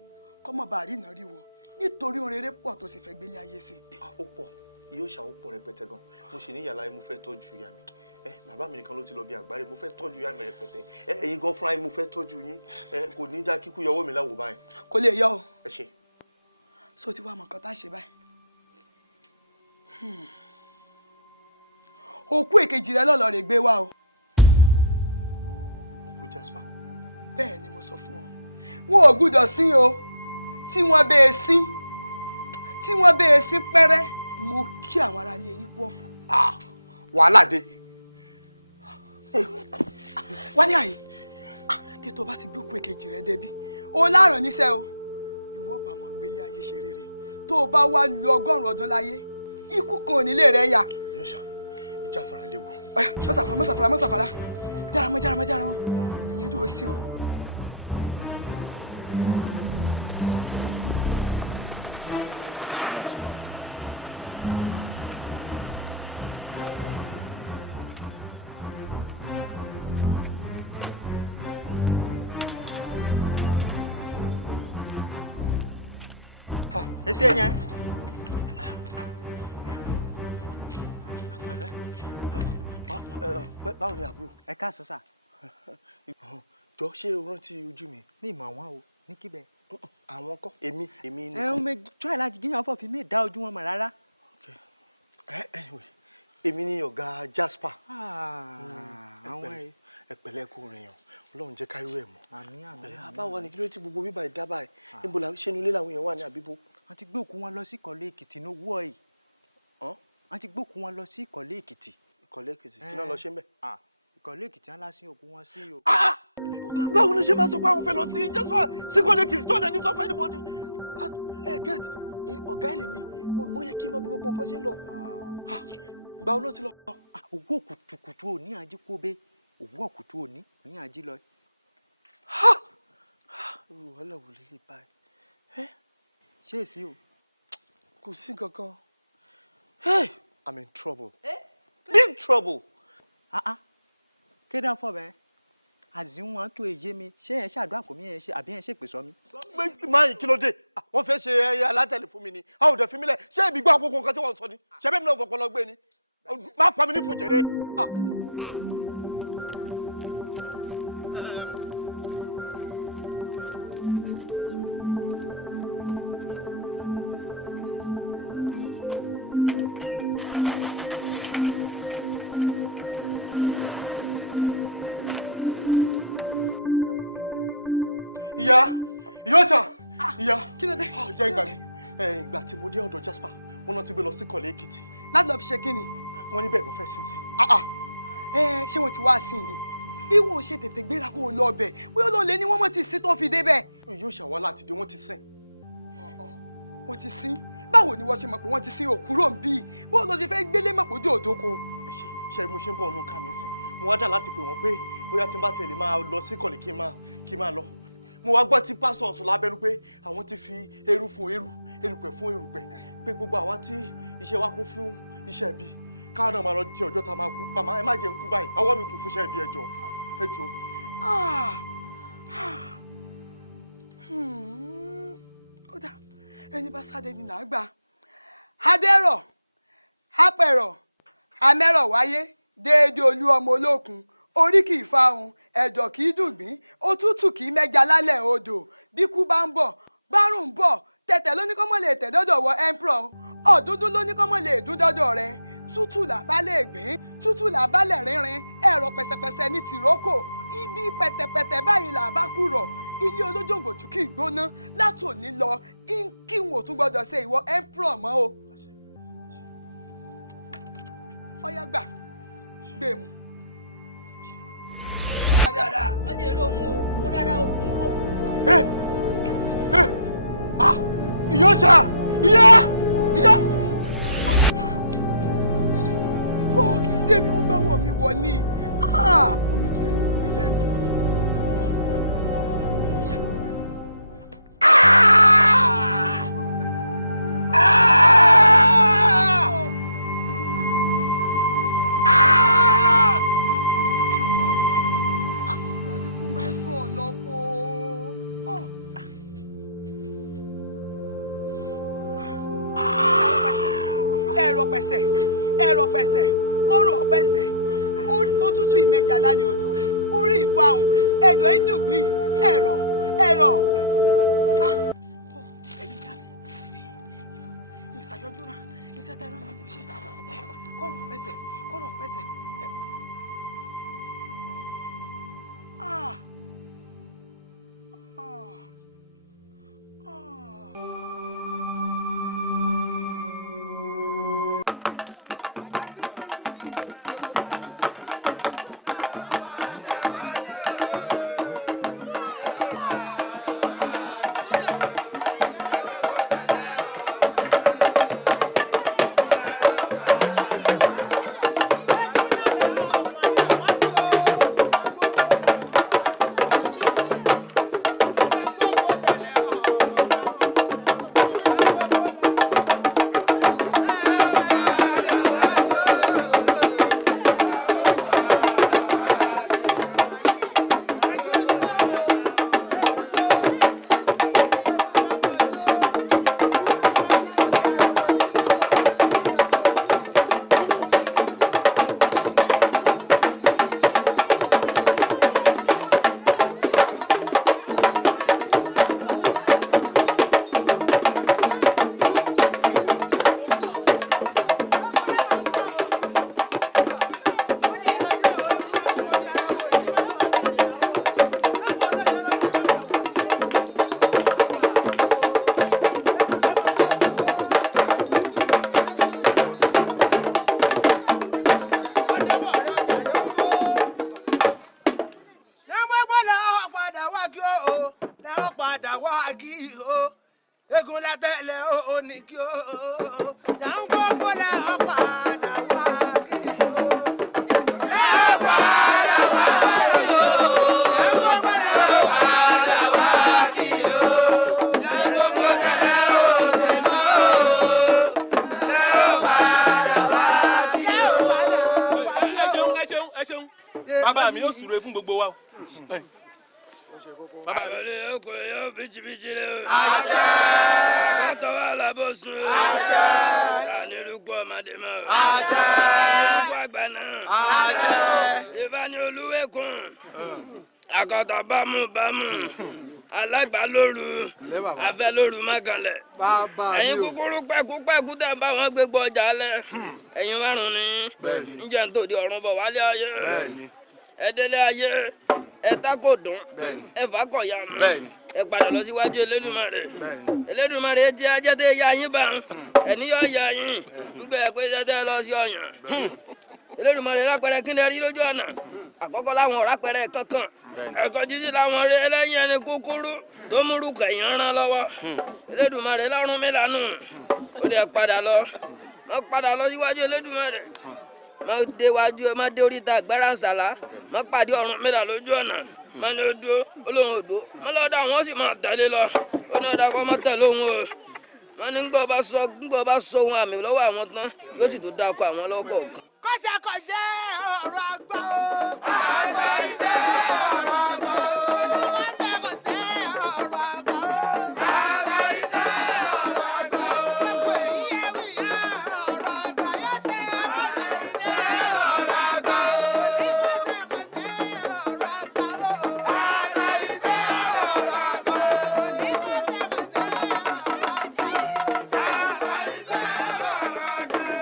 kọ́mọ bá rí iná rí wọ nítorí ohun rere pọ̀ tó sì fẹ́ gbélé ayé ṣe. ó pọ̀ yóò ṣàwọ́pọ̀ rẹpẹtẹ gan mo sì ní ìyàlá mo fẹ́ tọ́jú ìyá mi bàbá mi nìkan ló ti lọ bí àgbáre mo fẹ́ tọ́jú ìyá mi rẹpẹtẹ ẹ̀yin gan fúnra yín mo fẹ́ tọ́jú yín kò ní já kíkú yọwọ́ mi láwò báyìí. kò lè yọ o. ẹ ṣe. so ti wá mọ nǹkan tá a ṣe báyìí. òkú èkejì rẹ lọ́lọ́ rẹ̀ gbé wá o. òkú Jasper. bẹ́ẹ̀ ni mo sọ fún ọ wọn ò gbúdọ̀ sín o tí wọ́n bẹ́ẹ̀ sín pẹ́rẹ́ mo kí àwọn ará ilé yín kú ọ̀fọ̀. wàhálà dé. wá ní àyè tètò bá ti gbé òkú èkejì rẹ débi o láàrán níṣẹ́ o ìwọ bá mọ gbélé ayé ṣe rere tó o bá wá lu 100 ọdún láyé ikú kan ò nílé rẹ yà. yóò ṣá ìjà fara léwu. mọ́sàfàrà jára mọ́ ẹni dúró sí ọ. ẹ ṣe yẹn. báwo ni àbúrò. ẹ káàsán sà. jọ ṣé o rántí ojú mi. mi mọ̀ wọ́n o ní kíbẹ̀. àwọn kọ́ èmi nìkan. ẹ ń mẹ tíráì láti gíyàn fọ́ fi mí dá ojú wọn mọ̀ rárá. anyway èmi ni ọ̀gá Jasper. àwọn ẹ pẹ̀lẹ́ kó rìn yàn Ọlọ́run jẹ́ kárí ẹ̀ mọ́. àmín àmín. àbáwọ̀ ni kí ló ti gbogbo bíbá ìdá báyìí níbo la ṣe inú ilé làwọn èèyàn wà ní àbíbó. wọ́n ti gbé òkú wọn lọ sí Ìkọ̀lé Èkìtì ní owó yìí. wọ́n ti gbé òkú wọn lọ sí Ìkọ̀lé Èkìtì. Ìkọ̀lé Èkìtì kí náà lọ ṣe ń bẹ̀. Ìkọ̀lé Èkìtì á lásìn òkú wọn sí o. báwo ni ṣe máa sọ pé àwọn fẹ́ lọ sí Jasper sí Ìkọ̀lé Èkìtì tó dẹni tó fẹ́ anybody. get ọ̀gá ẹ̀ lèmi ó yẹ kí n mọ bí gbogbo nǹkan ṣe ń lọ. gbà ó ló ti lọ. òwú òkùtùkùtù òní àjí kóbe òwú òkùtù òní àjí lọ. wàhálà wò lè báyìí. ṣé èsì o. kò sí kankan. I'm in trouble. Big trouble. kéde àfọ bẹ́ẹ̀ àzìwọ̀n tó èyé mi ṣé yẹn ṣàdúrà kò mí yẹn ṣe àbí yẹn ṣe pèsè mi. máyì kí ló dé wọ́n fẹ́ ṣe ẹyẹ alátẹ̀lé fún mi ni a ò dẹ̀ fi mí lẹ̀ ṣé ibi gbọ́ gbogbo nǹkan tí wọ́n sọ ni ṣé bẹ́ẹ̀ mi náà fọpọlọ gbé ni má pa mi ní fún jèrè. ìyá kí ló dé. ìyá ìgbà mi ìgbà tí mo dé ọ̀dọ̀ Jasper wọn náà ti gbé lọ sí Ìkọ̀lé Èkìtì. láti lọ fi ṣe kí ni. wọ́n ní bẹ́ẹ̀ ló fẹ́ sin sí. ṣé wọ́n ti wá sí ni ìwọ ṣe tètè gbéra kó o lọ ọbẹ̀ bóyá ló lé ní wọ́n mọ̀ ti sin tó fi débẹ̀. yóò ṣàwọ́ láti dé wọ́n ti sìn. wọ́n ti sin báwo ni wọ́n ṣe mọ̀ pé wọ́n ti sin òkúrò ń bí bó ló ṣe fẹ́ gbélé mọ̀ pójú òdòkó. ṣe mo ṣe ń bọ̀ ọ̀nù ká mi sìn mo wá dà láti pè wọ́n pé bóyá tí n bá tẹ̀lé máa lọ sí Ìkọ̀lé kí n máa lọ. mo wá gbọ́ tí pásítọ̀ sọ lábẹ́nu pé àwọn ti fi eru fún eru erùpẹ̀ fún erùpẹ̀ pé gbogbo àwa tí iṣẹ́ wa kún fún iṣẹ́ ibi káwọn náà máa lọ di ọjọ́ tá a máa kú màmá ẹ má jẹ́ n kú báyìí ọwọ́ mi kún fún iṣẹ́ ibi ẹ jọ̀ọ́. ó dà ẹni bá sáde ni là á gbà adẹ́rọ̀ apẹ̀rọ̀ amẹ́rọ̀ wáyé déédéé olú ọmọ olókun orí kì í fáhùn ẹ̀dọ̀ kì í dùgbín òtútù kì í mẹ́ja lálẹ́ odò bí kú bá ń bọ̀ bárùn ń bọ̀ tẹ̀tẹ̀ ló ní kọ́mọ́ lè tẹ̀ dọ́dọ̀ wọ emperor ọ̀dúndún ló ní kọ́mọ́ lè dún dọ́dọ̀ rẹ̀ tútù làbá lè gbìn tútù làbá lè rínrin ẹ̀rọ pẹ̀sẹ̀pẹ̀sẹ̀ ní tìrókò ibi pẹ̀tẹ̀pẹ̀tẹ̀ báyìí làbá kúrọ̀ ilé olójòǹgbòjú kì í gbóná látòní lọ kí n ò tún gbọ́dọ̀ ṣe ìwọ emperor mọ́ o. ọyá gbà gbé mu. dáadáa má jẹ́ ló mú o mú dáadáa o mú kó. ìyá ṣá ìyá. kó ní omi tẹ omi lẹ́nu. ẹ̀rọ pẹ̀sẹ̀ kọ́rọ̀ pẹ̀sẹ̀ òtútù ìmẹ̀jà lánìí odò orí ìfahùn ẹ̀dọ̀ ìdùgbìn ẹ̀rọ. ẹ̀yin ìyá mi ìṣàyọjú ra iṣẹ́ tẹ́lẹ̀ náà ló ṣe kọ́rọ̀ pẹ̀sẹ̀. bàbá mi yóò súre fún gbogbo wa o. àròlé oko yóò bìjìbìjì lé o. àṣẹ. bàtọ̀ wà lábòsùn o. àṣẹ. ànírúkọ ọmọdé mọ́ o. àṣẹ. ànírúkọ àgbà náà. àṣẹ. ìfani olúwẹ̀kùn. àkọ́tọ̀ bámú. alágbá lóru. afẹ́ lóru mágànlẹ̀. ẹ̀yin kúkúrú pẹ́kú tẹ̀ ń bá wọn gbégbó ọjà lẹ̀. ẹ̀yin márùn-ún ni. ǹjẹ́ ń tòde ọ̀run bọ̀ wálé ayé. ẹ̀dẹ́lẹ̀ ayé. ẹ̀ta kò dùn. ẹ̀fà kọ̀ ya nù. ẹ padà lọ síwájú Elédùmarè jẹ́ ajẹ́tẹ̀ ya yín bá ẹni yọ ya yín nígbà pé jẹ́tẹ̀ lọ sí ọ̀yàn. Elédùmarè lápẹ̀rẹ̀ kí ni ẹ rí lójú ọ̀nà àkọ́kọ́ láwọn ọ̀rá pẹ̀rẹ̀ kankan ẹ̀kọ́ jíjí láwọn rí ẹlẹ́yìn ẹni kúkúrú tó múrú kẹ̀yìn rán lọ́wọ́. Elédùmarè lọ́rùn mi lànà ó dẹ̀ padà lọ síwájú Elédùmarè má dé oríta àgbára ńsàlá má pàdé ọ̀run mi là lójú ọ̀nà má ní o dúró olóhùn òdó má lọ́dọ̀ àwọn sì máa tẹ̀lé lọ ó ní ọ̀dà kọ́ má tẹ̀lé òun o má ní gbọ́ bá sọ ohun àmì lọ́wọ́ àwọn tán yóò sì tó dáko àwọn lọ́kọ̀ kan. kọ́ṣẹ́kọ́ṣẹ́ ọ̀rọ̀ àgbà o. àṣẹ iṣẹ́ ọ̀rọ̀ àgbà o. kọ́ṣẹ́kọ́ṣẹ́ ọ̀rọ̀ àgbà o. àṣẹ iṣẹ́ ọ̀rọ̀ àgbà o. gbogbo èyí ẹ̀wì yá ọ̀rọ̀ àgbà yóò ṣe àkọsẹ́ iṣẹ́ ọ̀rọ̀ àgbà o. kọ́ṣẹ́kọ́ṣẹ́ ọ̀rọ̀ àgbà o. àṣẹ iṣẹ́ ọ̀rọ̀ àgbà o. kọ́ṣẹ́kọ́ṣẹ́ ọ̀rọ̀ àgbà o. àṣẹ iṣẹ́ ọ̀rọ̀ àgbà o.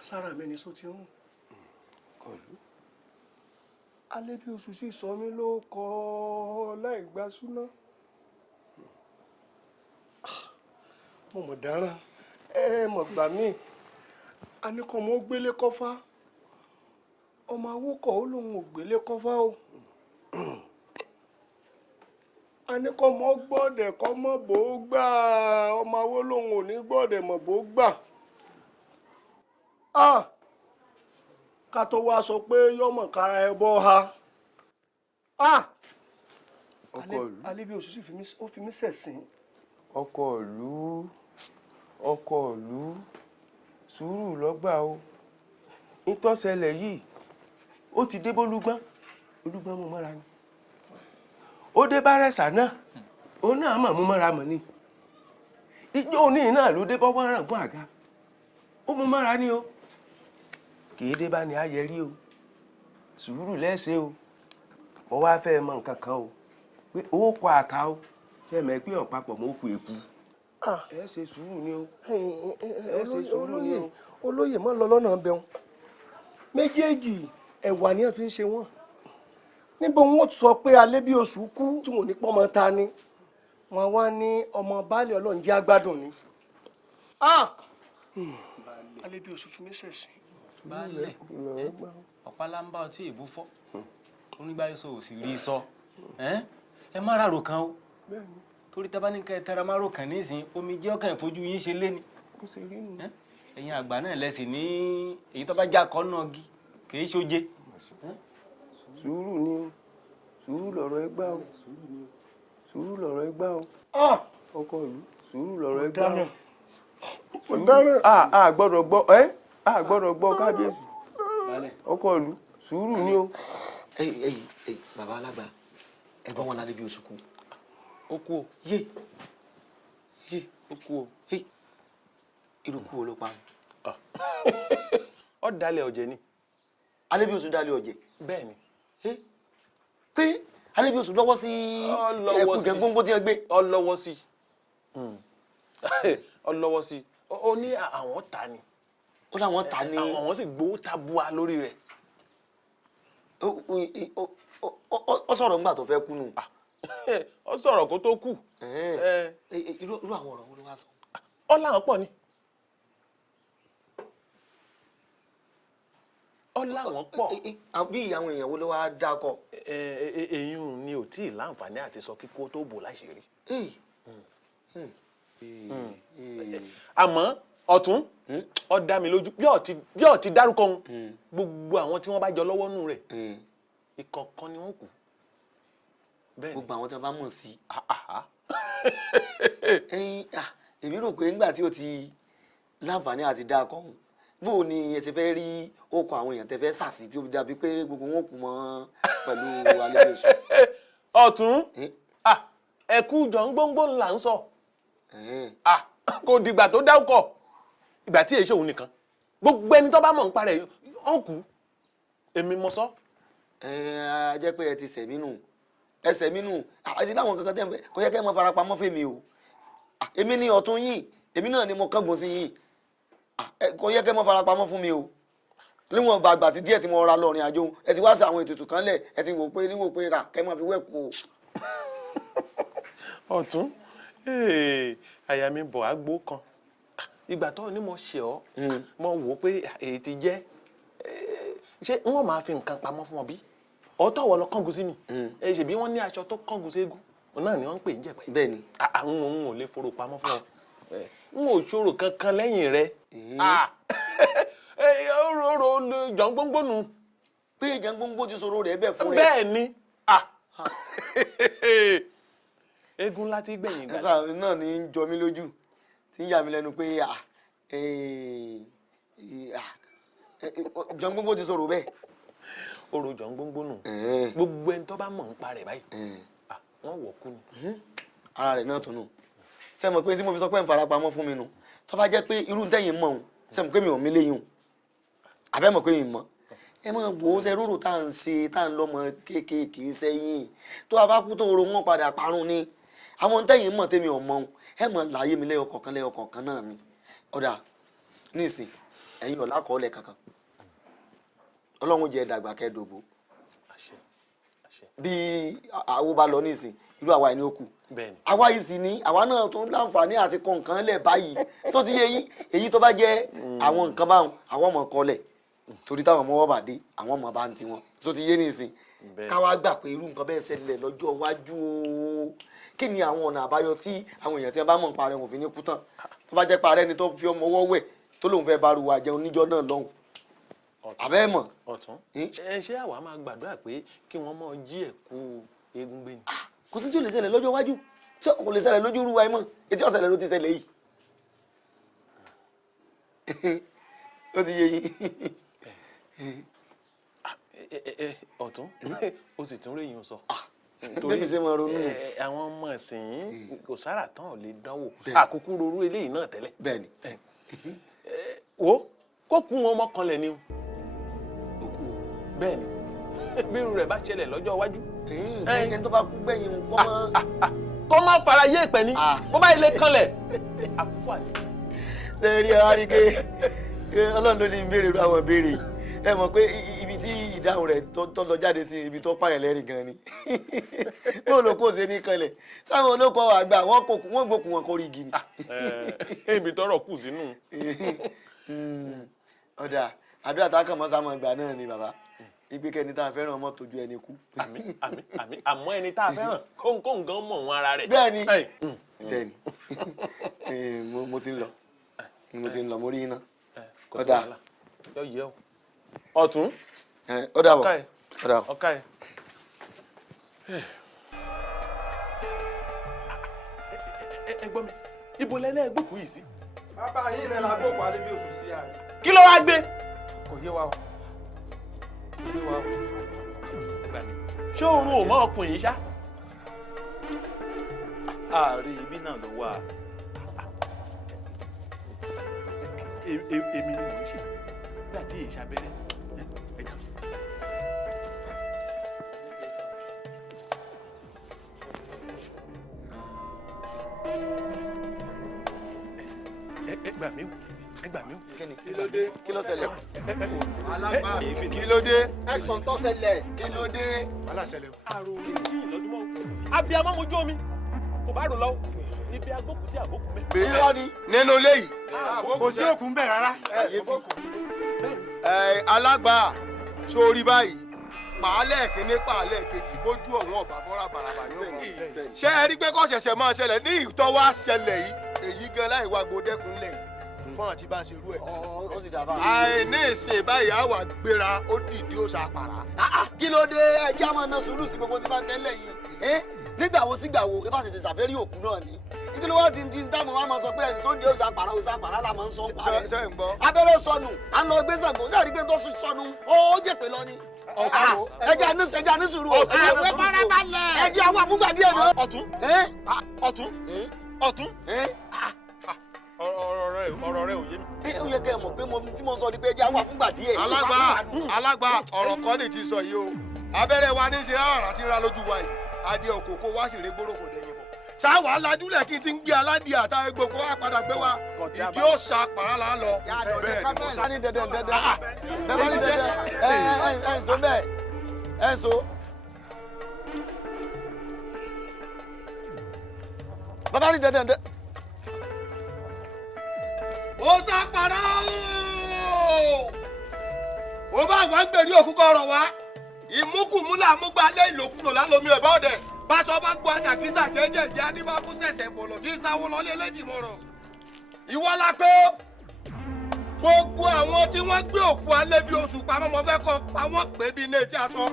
sára mi ni sọ ti rún kọlu alẹ́ bí oṣù sì sọ mí ló kọ láì gbá súná mo mọ̀ dáràn ẹ mọ̀ gbà mí a ní kọ́ mọ́ gbélé kọ́fá ọmọ awókọ̀ ó lóun ò gbélé kọ́fá o a ní kọ́ mọ́ gbọ́dẹ̀ kọ́ mọ́ bò ó gbà ọmọ awó lóun ò ní gbọ́dẹ̀ mọ̀ bò ó gbà ká tó wá sọ pé yọmọ kára ẹ bọ́ ha ọkọ ìlú alẹ́ bí oṣù sì fi mí sẹ̀sìn. ọkọ ìlú sùúrù lọ́gbà o nítọ́sẹ̀lẹ̀ yìí ó ti dé bólúgbọ́n olúgbọ́n mú mọ́ra ni ó dé bárẹ̀sà náà òun náà mọ̀ mú mọ́ra mọ̀ ni ijó òní náà ló dé bọ́wọ́ ràngún àga ó mú mọ́ra ni o kìí dé bá ní ayẹrí o sùúrù lẹ́sẹ̀ o mo wá fẹ́ mọ nǹkan kan o pé owó kọ àká o ṣe mọ̀ pé ọ̀pápọ̀ mọ́ kú èkú ẹ ṣe sùúrù ni o ẹ ṣe sùúrù ni o. olóyè mọ́ lọ lọ́nà bẹ̀rùn méjèèjì ẹ̀wà ni wọ́n fi ń ṣe wọ́n níbo wọn sọ pé alẹ́ bí oṣù kú tí wọn ò ní pọ́nmọ ta ni wọn wá ní ọmọ baálé ọlọ́run jẹ́ agbádùn ni alẹ́ bí oṣù fi mí sẹ̀sìn. baálẹ̀ ọ̀pálámbá ọtí ìbú fọ́ onígbàyé sọ òsì rí sọ ẹ má ràrò kan o torí tá bá ní ká ẹ tẹra má rò kàn nísìn omi jẹ́ ọkàn ìfojú yín ṣe lé ni ẹ̀yin àgbà náà lẹ́sìn ní èyí tó bá já kọ́ náà gí kìí ṣoje. sùúrù ni o sùúrù lọ̀rọ̀ ẹ gbà o sùúrù lọ̀rọ̀ ẹ gbà o ọkọ ìlú sùúrù lọ̀rọ̀ ẹ gbà o. a gbọ́dọ̀ gbọ́ a gbọ́dọ̀ gbọ́ kábíyèsí ọkọ ìlú sùúrù ni o. bàbá alágbà ẹ bá wọn lálẹ́ bí oṣù kú. ó kú o. yé ó kú o. irú kú wo ló pa. ó dalẹ̀ ọ̀jẹ̀ ni. alẹ́ bí oṣù dalẹ̀ ọ̀jẹ̀. bẹ́ẹ̀ ni. pé alẹ́ bí oṣù lọ́wọ́ sí ẹ̀kú gẹ̀ngbóngbó tí wọ́n gbé. ó lọ́wọ́ sí ó lọ́wọ́ sí ó ní àwọn ta ni. ó láwọn ta ni. àwọn sì gbowó tabua lórí rẹ̀. ó sọ̀rọ̀ ńgbà tó fẹ́ kú nù. ó sọ̀rọ̀ kó tó kú. irú àwọn ọ̀rọ̀ wo ló wá sọ. ó láwọn pọ̀ ni. ó láwọn pọ̀. bí àwọn èèyàn wo ló wá dákọ. eyín ni ò tí ì láǹfààní àti sọ kíkó tó bò láṣìírí. àmọ́ ọ̀tún ó dá mi lójú bí ó ti dárúkọ òun gbogbo àwọn tí wọ́n bá jọ lọ́wọ́ nù rẹ̀ ìkọ̀ọ̀kan ni wọ́n kù. gbogbo àwọn tí wọ́n bá mọ̀ sí. èmi rò pé nígbà tí o ti láǹfààní àti dákọ òun bó ni ẹ ti fẹ́ rí okùn àwọn èèyàn tẹ fẹ́ sàsì tí ó dàbí pé gbogbo wọn kù mọ́ pẹ̀lú alẹ́ oṣù. ọ̀tún ẹ̀kú jọ ń gbóngbó ńlá ń sọ kò dìgbà tó dáwọ́kọ̀ ìgbà tí èyí ṣòun nìkan gbogbo ẹni tó bá mọ̀ ń parẹ́ ọ̀n kú èmi mọ sọ. a jẹ́ pé ẹ ti sẹ̀mí nù ẹsẹ̀ mi nù àti láwọn kankan tẹ́ ń fẹ́ kò yẹ kẹ́ ẹ mọ farapamọ́ fèmí o èmi ní ọ̀tún yìí èmi náà ni mo kángun sí yìí kò yẹ kẹ́ ẹ mọ farapamọ́ fún mi o níwọ̀n gbàgbà tí díẹ̀ tí mo ra lọ́rin àjò ẹ ti wá sí àwọn ètùtù kan lẹ̀ ẹ ti wò pé níwò pé rà kẹ́ ẹ mọ fi wẹ̀kú o. ọ̀tún àyà mi bọ̀ àgbo kan ìgbà tó ní mo ṣe ọ́ mo wò pé èyí ti jẹ́ ṣé wọ́n máa fi nǹkan pamọ́ fún ọ bí ọ̀tọ̀ wọ̀ lọ kángun sí mi ṣèbí wọ́n ní aṣọ tó kángun ségun náà ni wọ́n ń pè ń jẹ̀pẹ́. bẹ́ẹ̀ ni. àwọn òun ò lè forò pamọ́ fún ọ n ò ṣòro kankan lẹ́yìn rẹ. ọ̀rọ̀ jọ̀ngbóngbónú. pé jọ̀ngbóngbó ti sọ̀rọ̀ rẹ̀ bẹ́ẹ̀ fún rẹ̀. bẹ́ẹ̀ ni eégún láti gbẹ̀yìn gbà. ẹ̀sà náà ní í jọ mí lójú tí ń yà mí lẹ́nu pé jọ̀ngbóngbó ti sọ̀rọ̀ bẹ́ẹ̀. ọ̀rọ̀ jọ̀ngbóngbónú gbogbo ẹni tó bá mọ̀ ń pa rẹ̀ báyìí wọ́n wọ̀ kú ni. ara rẹ̀ náà tún nù sẹ́mi pé tí mo fi sọ pé ń farapamọ́ fún mi nù tó bá jẹ́ pé irú tẹ́yìn mọ̀ ọ́n sẹ́mi pé mi ò mí léyìn o àbẹ́ mọ̀ pé mi mọ̀ ẹ mọ̀ wò ó ṣe rúrù tá à ń ṣe tá à ń lọ́mọ kéékèèké sẹ́yìn tó a bá kú tó ro wọn padà parun ni àwọn tẹ́yìn mọ̀ tẹ́mi ò mọ̀ ọ́n ẹ mọ̀ láyé mi lẹ́yọ kọ̀ọ̀kan náà ni ọ̀dà nísìn ẹ̀yin ọ̀la kọ́ọ̀lẹ̀ kankan ọlọ́run jẹ́ dàgbà kẹ́ẹ̀dógó bí àwo bá lọ nísìn irú àwa ẹni ó kù àwa yìí sì ní àwa náà tó ń láǹfààní àti kọ nǹkan lẹ̀ báyìí sọ ti yé yín èyí tó bá jẹ́ àwọn nǹkan báwọn àwọn ọmọ kọlẹ̀ torí táwọn ọmọ wọn bá dé àwọn ọmọ bá ń tiwọn sọ ti yé nísìn káwa gbà pé irú nǹkan bẹ́ẹ̀ ṣẹlẹ̀ lọ́jọ́ iwájú o kí ni àwọn ọ̀nà àbáyọ tí àwọn èèyàn tí wọ́n bá mọ̀ ń parẹ́ wọn fi ní kú tán tó bá jẹ́ parẹ́ ni tó fi ọmọ ọwọ́ wẹ̀ tó lóun fẹ́ bá ru wa jẹun níjọ́ náà lọ́hùn àbẹ́ mọ̀. ọ̀tún ẹ ṣé àwa máa gbàdúrà pé kí wọ́n mọ̀ jí ẹ̀kú eégún gbé ni. kò sí tí ò lè ṣẹlẹ̀ lọ́jọ́ iwájú tí kò lè ṣẹlẹ̀ lójú irú wa mọ́ etí ọ̀sẹ̀lẹ̀ ló ti ṣẹlẹ̀ yìí ó ti yé yín. ọ̀tún ó sì tún réyìn sọ. bébí ṣe máa ronú. àwọn ọmọ ẹ̀sìn kò sára tán ò lè dánwò àkókò rorú eléyìí náà tẹ́lẹ̀. bẹ́ẹ̀ni. wo kó kú wọn mọ́kànlẹ̀ ni o. bẹ́ẹ̀ni bí irú rẹ̀ bá ṣẹlẹ̀ lọ́jọ́ iwájú. ẹni tó bá kú gbẹ̀yìn kọ́ máa fara yé ìpẹ́ ni bó bá ilé kanlẹ̀ àkúfà ni. lẹ́ẹ̀rí àríkè ọlọ́run ló ní ìbéèrè irú àwọn ìbéèrè ẹ mọ̀ pé ibi tí ìdáhùn rẹ̀ tó lọ jáde sí ibi tó pààyàn lẹ́rìn gan ni bó olóko ṣe ní kanlẹ̀ sáwọn olóko àgbà wọ́n gbókùn wọn kórìí igi ni. ibi tọ́rọ̀ kù sínú. ọ̀dà àdúrà tá a kàn mọ́ sáwọn ìgbà náà ni bàbá igbe kẹni tá a fẹ́ràn ọmọ tójú ẹni kú. àmín àmín àmín àmọ́ ẹni tá a fẹ́ràn kóńkóń gan mọ̀ wọn ara rẹ̀. bẹ́ẹ̀ni bẹ́ẹ̀ni mo ti ń lọ mo rí iná. ọ̀dà yọ yẹ o ọ̀tún. ọ̀dà bọ̀ ọ̀dà bọ̀. ọ̀ka ẹ̀. ẹ gbọ́ mi ibo lẹ́lẹ́ gbòkú yìí sí. bàbá yín rẹ̀ la gbòkú alẹ́ bí oṣù sí àná. kí ló wá gbé. kò yé wa o. ṣé oorun ò mọ ọkùnrin yìí ṣá. ààrẹ ibi náà ló wà. èmi ni mo ń ṣe nígbà tí èyí ṣàbẹ̀rẹ̀ ẹ̀dá. ẹ gbà mí ẹ gbà mí. kí ló dé kí ló ṣẹlẹ̀. alágbá kí ló dé. ẹ̀sán tó ṣẹlẹ̀ kí ló dé. wàhálà ṣẹlẹ̀ o. àrò kí ni ìlọ́dúnmọ́ abiyamọ mojú omi kò bá rò lọ ibi agbókùn sí àbókù mẹ. irọ́ ni. nínú ilé yìí. kò sí òkú ń bẹ̀ rárá. alágbá sórí báyìí pàálẹ̀ kínní pàálẹ̀ kejì bójú ọ̀hún ọ̀bà fọ́ra bàràbà ní òkú. ṣé ẹ rí pé kó ṣẹ̀ṣẹ̀ máa ṣẹlẹ̀ ní ìtọ́wá ṣẹlẹ̀ yìí èyí gan láì wá gbódẹ́kun lẹ̀ fún àti bá ṣe rú ẹ̀. ó sì dábàá. àìní ìsìn báyìí àwa gbéra ó dìde ó ṣàpàrà. kí ló dé ẹjẹ́ àmọ́ náà sùúrù sí gbogbo tí bá ń tẹ́lẹ̀ yìí nígbà wo sígbà wo ẹ bá ṣẹ̀ṣẹ̀ ṣàfẹ́rí òkú náà ni kí ló wá ti ń táwọn wa máa sọ pé ẹni sóńdé ó ṣàpàrà la máa ń sọ parẹ́. abẹ́rẹ́ sọnù à ń lọ gbé Ṣàngó sáà rí pé tó sọnù ó jèpè lọ ni. ẹjẹ́ àní sùúrù o ẹjẹ́ àwọn àfúgbà díẹ̀ náà. ọ̀tún ọ̀tún ọ̀tún ọ̀rọ̀ rẹ ò yé mi. ó yẹ kẹ́ ẹ mọ̀ pé tí mo sọ ni pé ẹjẹ́ àwọn àfúgbà díẹ̀. alágbá ọ̀rọ̀ kan ní ti sọ yìí o abẹ́rẹ́ wa ní ṣe rárá àti rárá lójú wa yìí adé òkòkò wá sì ré gbóròkò dẹ̀yìn bọ̀ ṣáà wà á lajúlẹ̀ kí n ti ń gbé aládìí àtàwọn egbò kó wá padà gbé wa ìdí ó sa pàrọ̀ là ń lọ bẹ́ẹ̀ ni mo sọ. ní dẹdẹ bẹ́ẹ̀ bá ní dẹdẹ ẹ ń so bẹ́ẹ̀ ẹ ń so. bàbá ní dẹdẹ. ó ta padà ó bá wà ń gbèrè òkú kọ́ ọ̀rọ̀ wa ìmúkùmú là mú gba alẹ́ ìlòkulò lálómi ẹ̀ bọ́ọ̀dẹ̀ báṣọ bá gbọ́ àdàkísà jẹ́jẹ̀jẹ́ adíbá fún ṣẹ̀ṣẹ̀ bọ̀lọ̀ tí ń sáwó lọ́lé lẹ́jìmọ̀rọ̀. ìwọ la pé gbogbo àwọn tí wọ́n gbé òkú Alẹ́bíoṣù pamọ́ mo fẹ́ kọ́ pa wọ́n pé bí ilé tí a sọ.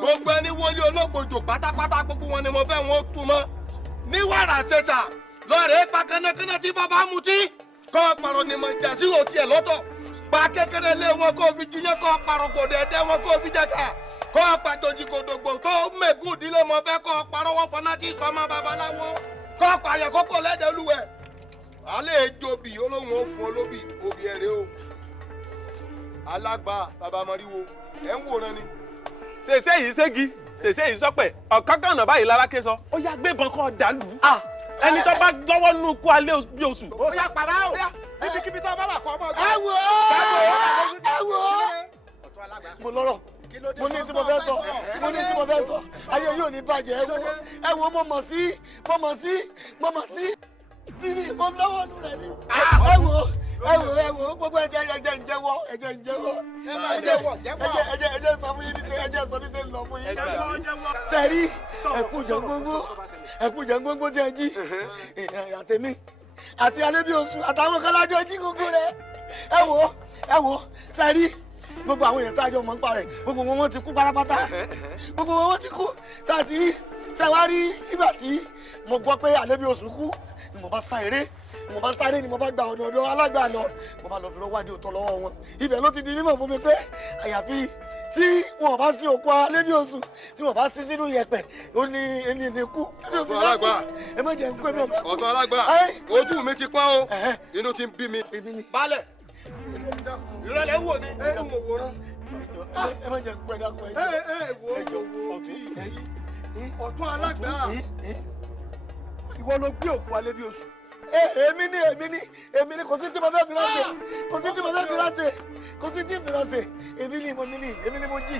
gbogbo ẹni wọlé ológbòjò pátápátá gbogbo wọn ni mo fẹ́ wọn tú mọ́. ní wàrà ṣẹṣà lọ́ọ̀rẹ́ pa kánákáná tí bàbá mutí kọ́ parọ́ ni mo jà sí òtí ẹ̀ lọ́tọ̀. pa kékeré lé wọn kó fi jíyẹn kọ́ parọ́ gòdè ẹ̀dẹ́ wọn kó fi jẹ́ka kọ́ pàtòjì gòdògbò tó mẹ́gùn ìdílé mo fẹ́ kọ́ parọ́ wọn fọná tí sọmọ babaláwo kọ́ pààyàn kókó lẹ́dẹ̀ olúwẹ̀. alẹ́ èjòbí olóhùn ó fún olóbì òbí ẹ̀rẹ́ o. alágbá bàbá mọ́ríwo ẹ̀ ń wòran ni. ṣèṣe yìí ségi ṣèṣe yìí sọpẹ ọ̀kánkànnà báyìí lálákè sọ ó yá gbébọn kan dàlú ẹni tó bá lọ́wọ́ nínú ikú Alẹ́bíoṣù. ó yá pàrọ̀ ó níbikíbi tó bá wà kọ́ ọmọ ọgbà. ẹ wò mo lọ́rọ̀ mo ní tí mo fẹ́ sọ mo ní tí mo fẹ́ sọ ayé yóò ní bàjẹ́ ẹ wò mo mọ̀ sí tìrì mo lọ́wọ́ nù rẹ̀ ni. ẹ wò gbogbo ẹ̀jẹ̀ ń jẹ́wọ́ ẹ̀jẹ̀ sọ fún yín bí ṣe ń lọ fún yín. sẹ́rí ẹ̀kúnjẹ gbogbo tí ẹ jí àtẹ̀mí àti Alẹ́bíoṣù àtàwọn kan lájọ jí gbogbo rẹ̀ ẹ wò sẹ́rí gbogbo àwọn èèyàn tá a jọ mọ̀ nípa rẹ̀ gbogbo wọn ti kú pátápátá gbogbo wọn ti kú sàtìrí sẹwárí nígbà tí mo gbọ́ pé Alẹ́bíoṣù kú ni mo bá sáré ni mo bá gba ọ̀dọ̀ alágbà lọ mo bá lọ fi lọ́wádìí òótọ́ lọ́wọ́ wọn ibẹ̀ ló ti di mímọ̀ fún mi pé àyàfi tí wọn bá sí òkú Alẹ́bíoṣù tí wọn bá sí sínú yẹ̀pẹ̀ ó ní ẹni ní kú. ọ̀tún alágbà ẹ má jẹ́ nkú ẹ̀mí ọ̀bẹ kú. ọ̀tún alágbà ojú mi ti pọ́n o inú ti ń bí mi. balẹ̀ ìrọ̀lẹ́ wò ni ẹ ń wò wòran. ẹ má jẹ́ nkú ẹ̀dá kú ẹ̀jọ̀ ọ̀tún alágbà ìwọ ló gbé òkú Alẹ́bíoṣù. èmi ni kò sí tí mo fẹ́ fi ránṣẹ́ èmi ni mo jí.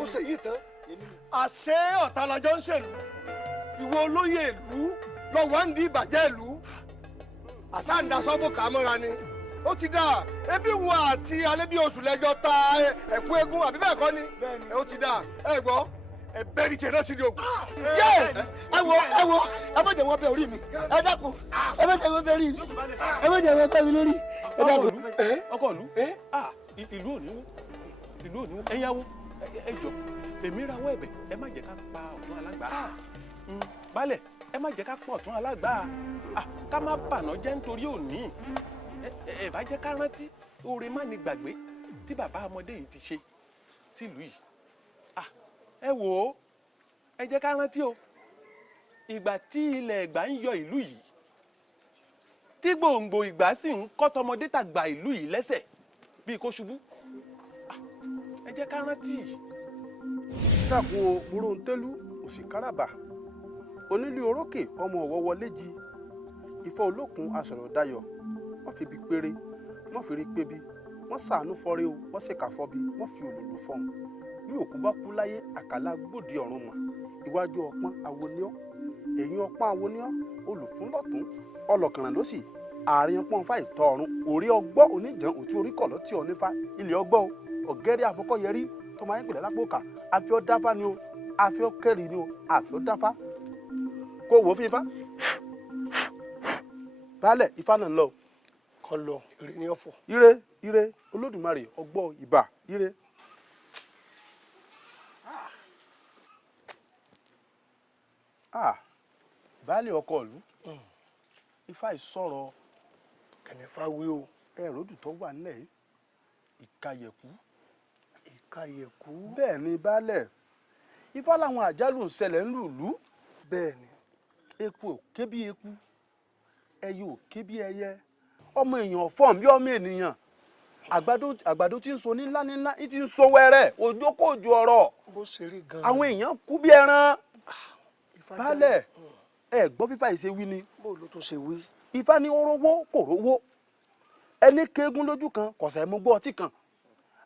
ó ṣe yìí tán àṣé ọ̀tá lajọ ń ṣèlú ìwọ olóyè ìlú lọ́wọ́ ń di ìbàjẹ́ ìlú àṣà ń da sọ́bù kà mọ́ra ni ó ti dà ebi wo àti Alẹ́bíoṣù lẹ́jọ́ ta ẹ̀kú eégún àbí bẹ́ẹ̀ kọ́ ni ó ti dà ẹ gbọ́ ẹ bẹ́ẹ̀rì tiẹ̀ náà sí ni o. ẹ wo ẹ má jẹ́ wọ́n bẹ orí mi ẹ dákun ẹ má jẹ́ wọ́n bẹ orí mi ẹ má jẹ́ wọ́n bẹ mi lórí ẹ dákun. ọkọ ìlú ìlú òní ẹyáwó ẹ jọ èmi rawọ́ ẹ̀bẹ̀ ẹ má jẹ́ ká pa ọ̀tún alágbà balẹ̀ ẹ má jẹ́ ká pa ọ̀tún alágbà ká má bànà jẹ́ nítorí òní ẹ bá jẹ́ ká rántí oore má ní gbàgbé tí bàbá ọmọdé yìí ti ṣe sílùú yìí ẹ wò ó ẹ jẹ́ ká rántí o ìgbà tí ilẹ̀ Ẹ̀gbá ń yọ ìlú yìí tí gbòǹgbò ìgbà sì ń kọ́ tọmọdé tàgbà ìlú yìí lẹ́sẹ̀ bíi kó ṣubú ẹ jẹ́ ká rántí. dàpọ̀ Mòróntẹ́lú òsì káràbà onílé orókè ọmọ ọ̀wọ́ wọlé jí Ifá olókun asọ̀rọ̀ dayọ̀ wọ́n fi ibi péré wọ́n fi rí pébi wọ́n ṣàánú fọ́rẹ́ o wọ́n ṣèkà fọ́bi wọ́n fi òlòlò fọ́hùn bí òkú bá kú láyé àkàlà gbòdì ọ̀run mọ̀ iwájú ọpọ́n awoniọ́ ẹ̀yìn ọpọ́n awoniọ́ olùfúnlọ́tún ọlọ́kànràn ló sì àárín ọpọ́n fà ìtọ́ ọ̀run orí ọgbọ́ oníjàn òtí orí kọ̀lọ́ tí ọ nífa ilé ọgbọ́ o ọ̀gẹ́rẹ́ àfọkọ́yẹrí tó máa ń pèlè lápòkà àfiọ́ dáfá ni o àfiọ́ kẹ́rì ni o àfiọ́ dáfá kó wò ó fi ifá baálẹ̀ ifá náà ń lọ. kọ lọ ire ní ọ̀fọ̀. ire olódùmarè ọgbọ́ ìbà ire. baálé ọkọ ìlú ifá ìsọ̀rọ̀ kẹ̀mẹ́fà wí o ẹ̀rọ̀dù tó wà nílẹ̀ yìí ìkàyẹ̀kú. bẹ́ẹ̀ ni baálẹ̀ ifá làwọn àjálù ń ṣẹlẹ̀ ńlùlú. bẹ́ẹ̀ ni. eku ò ké bí eku ẹyẹ ò ké bí ẹyẹ ọmọ èèyàn fọ́ọ̀m bí ọmọ ènìyàn àgbàdo tí ń so ní ńlá ní ti ń so wẹ́rẹ́ òjò kò ju ọ̀rọ̀ bó ṣe rí gan-an àwọn èèyàn kú bí ẹran. baálẹ̀ ẹ gbọ́ fífà ìṣe wí ni. bó ló tó ṣe wí. ifá ní ó rówó kò rówó ẹni kéégún lójú kan kọ̀sẹ̀ mú gbọ́ ọtí kan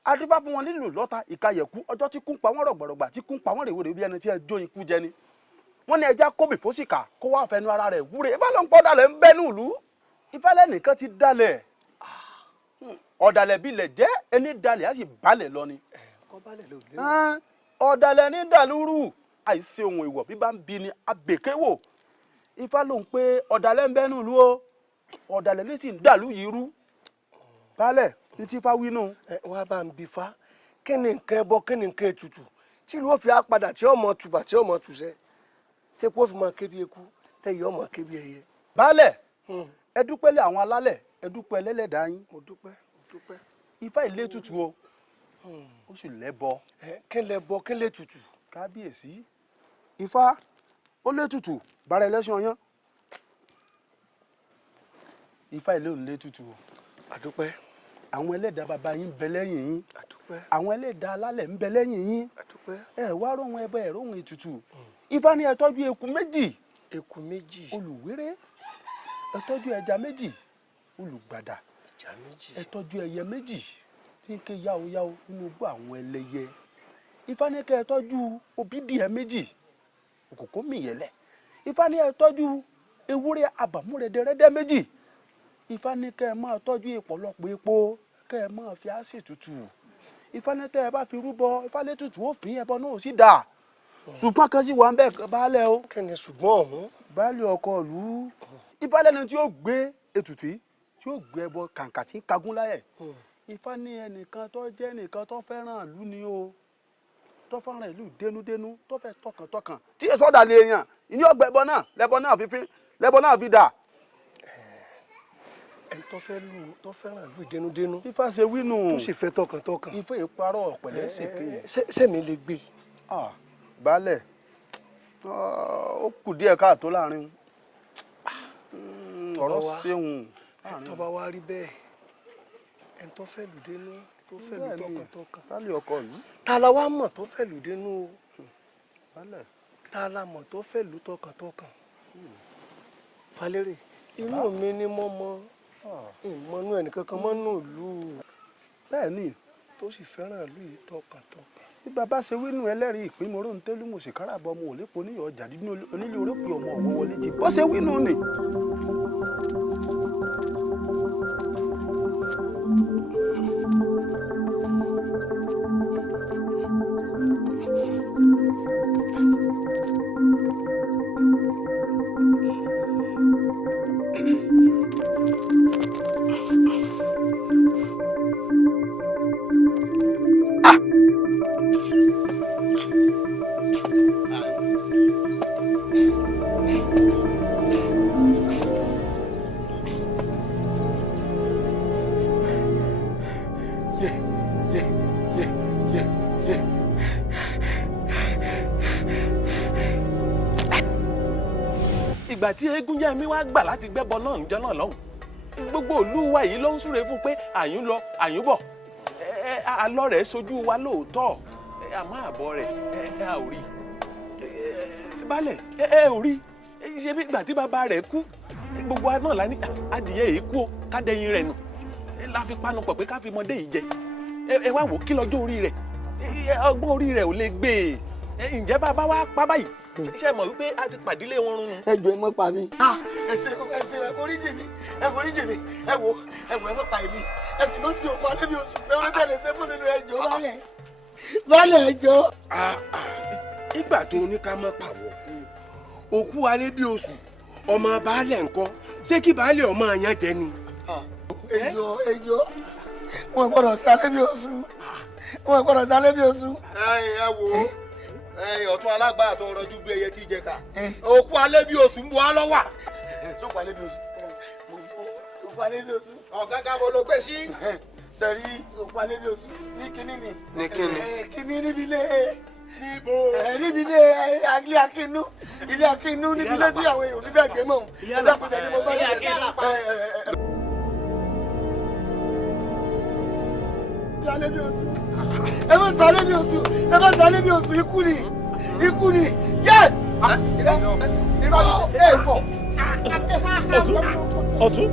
adífá fún wọn nílùú lọ́ta ìkàyẹ̀kú ọjọ́ tí kún pa wọ́n rọ̀gbọ̀rọ̀gbà tí kún pa wọ́n rèwèrè bí ẹni tí ẹ jó ikú jẹ ni wọ́n ní ẹja kóbì fósìkà kó wá fẹnu ara rẹ̀ wúre ifá ló ń pọ́ dalẹ̀ ń bẹ́ nílùú ifá lẹ́nìkan ti dalẹ̀ ọ̀dàlẹ̀ bílẹ̀ jẹ́ ẹni dalẹ̀ á sì balẹ̀ lọ ni ọ̀dàlẹ̀ ní dàlúrù àìsí ohun ìwọ̀ bí bá ń bi ni abèké wò ifá ló ń pé ọ̀dàlẹ̀ ń bẹ́nu ìlú o ọ̀dàlẹ̀ ní sì ń dàlú yìí rú baálẹ̀ ní tí ifá wí nù. ẹ wá bá ń bi fá kí ni nǹkan ẹbọ kí ni nǹkan ètùtù tí ìlú ó fi á padà tí ọmọ tùbà tí ọmọ tùṣẹ tí epo fi máa ké bí eku tẹyẹ ọmọ ké bí ẹyẹ. baálẹ̀ ẹ dúpẹ́ lé àwọn alálẹ̀ ẹ dúpẹ́ lẹ́lẹ́dàá yín. mo dúpẹ́. ifá ilé tutù o ó sì lẹ́bọ. kí lẹ bọ kí lè tutù. kábíyèsí ifá ó lé tutù bára ẹlẹ́sìn ọyán ifá ilé òun lé tutù o. àdúpẹ́. àwọn ẹlẹ́dàá bàbá yín ń bẹ lẹ́yìn yín. àdúpẹ́. àwọn ẹlẹ́dàá alálẹ̀ ń bẹ lẹ́yìn yín. àdúpẹ́. ẹ wá róhun ẹbọ ẹ róhun ètùtù ifá ní ẹ tọ́jú eku méjì. eku méjì. olùwéré ẹ tọ́jú ẹja méjì olùgbàdà. ẹja méjì. ẹ tọ́jú ẹyẹ méjì tí ń ké yáoyáo nínú igbó àwọn ẹlẹ́yẹ. ifá ní kẹ́ ẹ tọ́jú òbídìẹ méjì òkòkò mìyẹlẹ. ifá ní ẹ tọ́jú ewúrẹ́ àbàmúrẹ̀dẹ̀rẹ̀dẹ̀ méjì. ifá ní kẹ́ ẹ máa tọ́jú ìpọ̀lọpọ̀ epo kẹ́ ẹ máa fi àsè tutù. ifá ní tẹ́ ẹ bá fi rúbọ ifá lé tutù ó fi ẹbọ náà sí dà. ṣùgbọ́n kan sì wà ń bẹ̀ baálẹ̀ o. kí ni ṣùgbọ́n ọ̀hún. baálẹ̀ ọkọ ìlú ifá lẹ́nu tí yóò gbé ètùtù yìí tí yóò gbé ẹbọ kàǹkà tí ń kagún láyẹ̀. ifá ní ẹnìkan tó jẹ́ ẹnìkan tó fẹ́ràn ìlú ni o tó fẹ́ràn ìlú dénúdénú tó fẹ́ tọkàntọkàn tí èso ọ̀dà lè yàn ìní ọgbà ẹbọ náà lẹbọ náà fi dà. ẹni tó fẹ́ràn ìlú dénúdénú. ifá ṣe wínú. tó sì fẹ́ tọkàntọkàn. ifá ìparọ́ pẹ̀lẹ́ ṣèké. sẹ́mi lè gbé. baálẹ̀ ó kù díẹ̀ káàtó láàrin ọ̀rọ̀ ṣéhun. tó bá wá rí bẹ́ẹ̀ ẹni tó fẹ́ lù dénú tó fẹ́ lù tọkàntọkàn. baálẹ̀ ọkọ yìí. ta la wá mọ̀ tó fẹ́ lù dénú o. baálẹ̀. ta la mọ̀ tó fẹ́ lù tọkàntọkàn. falẹ́rẹ̀ inú mi ni mo mọ ìmọ̀nú ẹnìkankan mọ́nú ìlú. bẹ́ẹ̀ ni. tó sì fẹ́ràn ìlú yìí tọkàntọkàn. bí bàbá ṣe wínú ẹlẹ́rìí ìpín mọ́rọ́ ń tẹ́lú mọ̀ sí káràbọ̀ ọmọ òlépo níyọ̀ ọjà nínú onílé orókè ọmọ ọ̀wọ́ wọlé jì bó ṣe wínú ni. ìgbà tí Eégúnjẹ́mi wá gbà láti gbẹ́bọ náà níjọ́ náà lọ́hùn gbogbo ìlú wa yìí ló ń súre fún pé àyùn lọ àyùn bọ̀ alọ́ rẹ̀ sojú wa lóòótọ́ àmọ́ àbọ̀ rẹ̀ a ò rí baálẹ̀ ò rí ṣe bí ìgbà tí bàbá rẹ̀ kú gbogbo wa náà la ní adìyẹ yìí kú o ká dẹyin rẹ̀ nù la fi panu pọ̀ pé ká fi mọdé yìí jẹ ẹ wá wò kí lọ́jọ́ orí rẹ̀ ọgbọ́n orí rẹ̀ ò lè gbé e ǹjẹ́ bàbá wa pa báyìí ṣe mọ̀ wípé a ti pàdílé wọn rún. ẹ jọ̀ọ́ ẹ má pa mí. ẹ ṣe ẹ foríjì mi ẹ foríjì mi ẹ wo ẹ má pa èmi ẹ fi ló sí òkú alẹ́ bí oṣù ẹ wọlé tẹ̀lé ṣe fún nínú ẹ jọ̀ọ́ bálẹ̀ bálẹ̀ ẹ jọ̀ọ́. ìgbà tó ní ká má pàwọ́ òkú alẹ́ bí oṣù ọmọ baálẹ̀ ńkọ́ ṣé kí baálẹ̀ ọmọ àyàn jẹ ni. ẹ jọ̀ọ́ wọn gbọ́dọ̀ sálẹ̀ bí oṣù wọn gbọ́dọ̀ sálẹ̀ bí oṣù. ẹ wo ọ̀tún alágbára tó rọjú bí ẹyẹ tí ì jẹ ká òkú alẹ́ bí oṣù ń bu á lọ́wà. sókù alẹ́ bí oṣù òkú alẹ́ bí oṣù. ọ̀gágá mo ló gbé sí. sẹ́rí òkú alẹ́ bí oṣù ní kínní ni. ní kínní. kínní níbi ilé. níbo. níbi ilé ilé akínú ilé akínú níbi ilé tí àwọn èèyàn níbẹ̀ gbé mọ́ ẹ dákun jẹ́ ní mo bá yẹ sálẹ̀ bí oṣù ẹ má sálẹ̀ bí oṣù ẹ má sálẹ̀ bí oṣù ikú ni yẹ. ọ̀tún.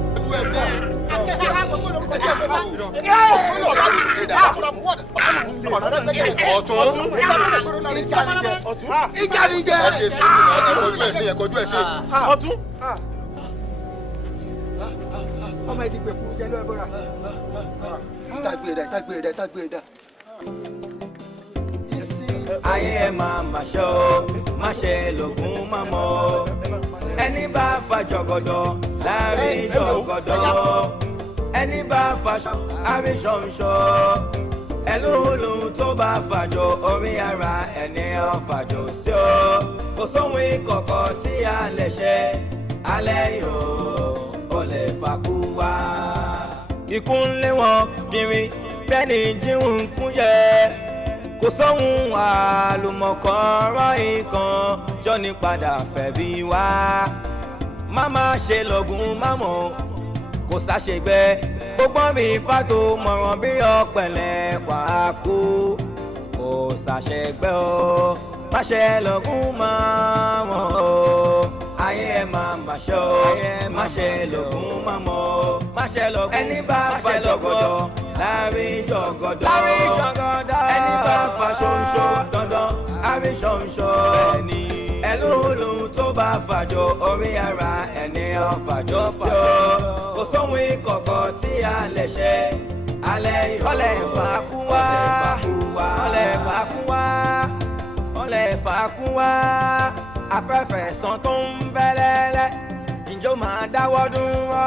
ìjànìjẹ. ọ̀tún. ọmọ ẹ ti gbẹ kúrú jẹ lọ́gbọ́ra. Tagbe ẹ̀dá. ayé ẹ máa ṣe o má ṣe lògùn má mọ o ẹni bá fa jọgọdọ láàrin jọgọdọ ẹni bá fa àríṣọǹṣọ ẹlòlù tó bá fàjọ orí ara ẹni ọ̀fàjọ sí ọ kò sóhun ìkọ̀kọ̀ tí a lè ṣe alẹ́ yòó ó lè fàkú wá. ikú ń lé wọn kiri bẹ́ẹ̀ ni jíhùn ń kún yẹ kò sóhun àlùmọ̀kọ́rọ́ nǹkan jọ́ni padà fẹ̀bi wá má má ṣe lọ́gùn má mọ̀ kò sáṣegbẹ́ gbogbo mi fàtó mọ̀ràn bí ọ̀pẹ̀lẹ̀ wà á kú kò sáṣegbẹ́ o má ṣe lọ́gùn má mọ̀ o ayé ẹ má ṣe o má ṣe lọ́gùn má mọ̀ o má ṣe lọ́gùn ẹni bá fa jọgọdọ láàrin jọgọdọ ẹni bá fa ṣonṣo dandan àrí ṣonṣo ẹni ẹlòlù tó bá fàjọ orí ara ẹni ọ̀fàjọ sí ọ kò sóhun ìkọ̀kọ̀ tí a lè ṣe alẹ́ ìrọ̀lẹ́ fàákùn wá ọ̀lẹ́ fàákùn wá ọ̀lẹ́ fàákùn wá afẹ́fẹ́ sàn tó ń bẹ́lẹ́lẹ́ ìjọ máa dáwọ́ dúró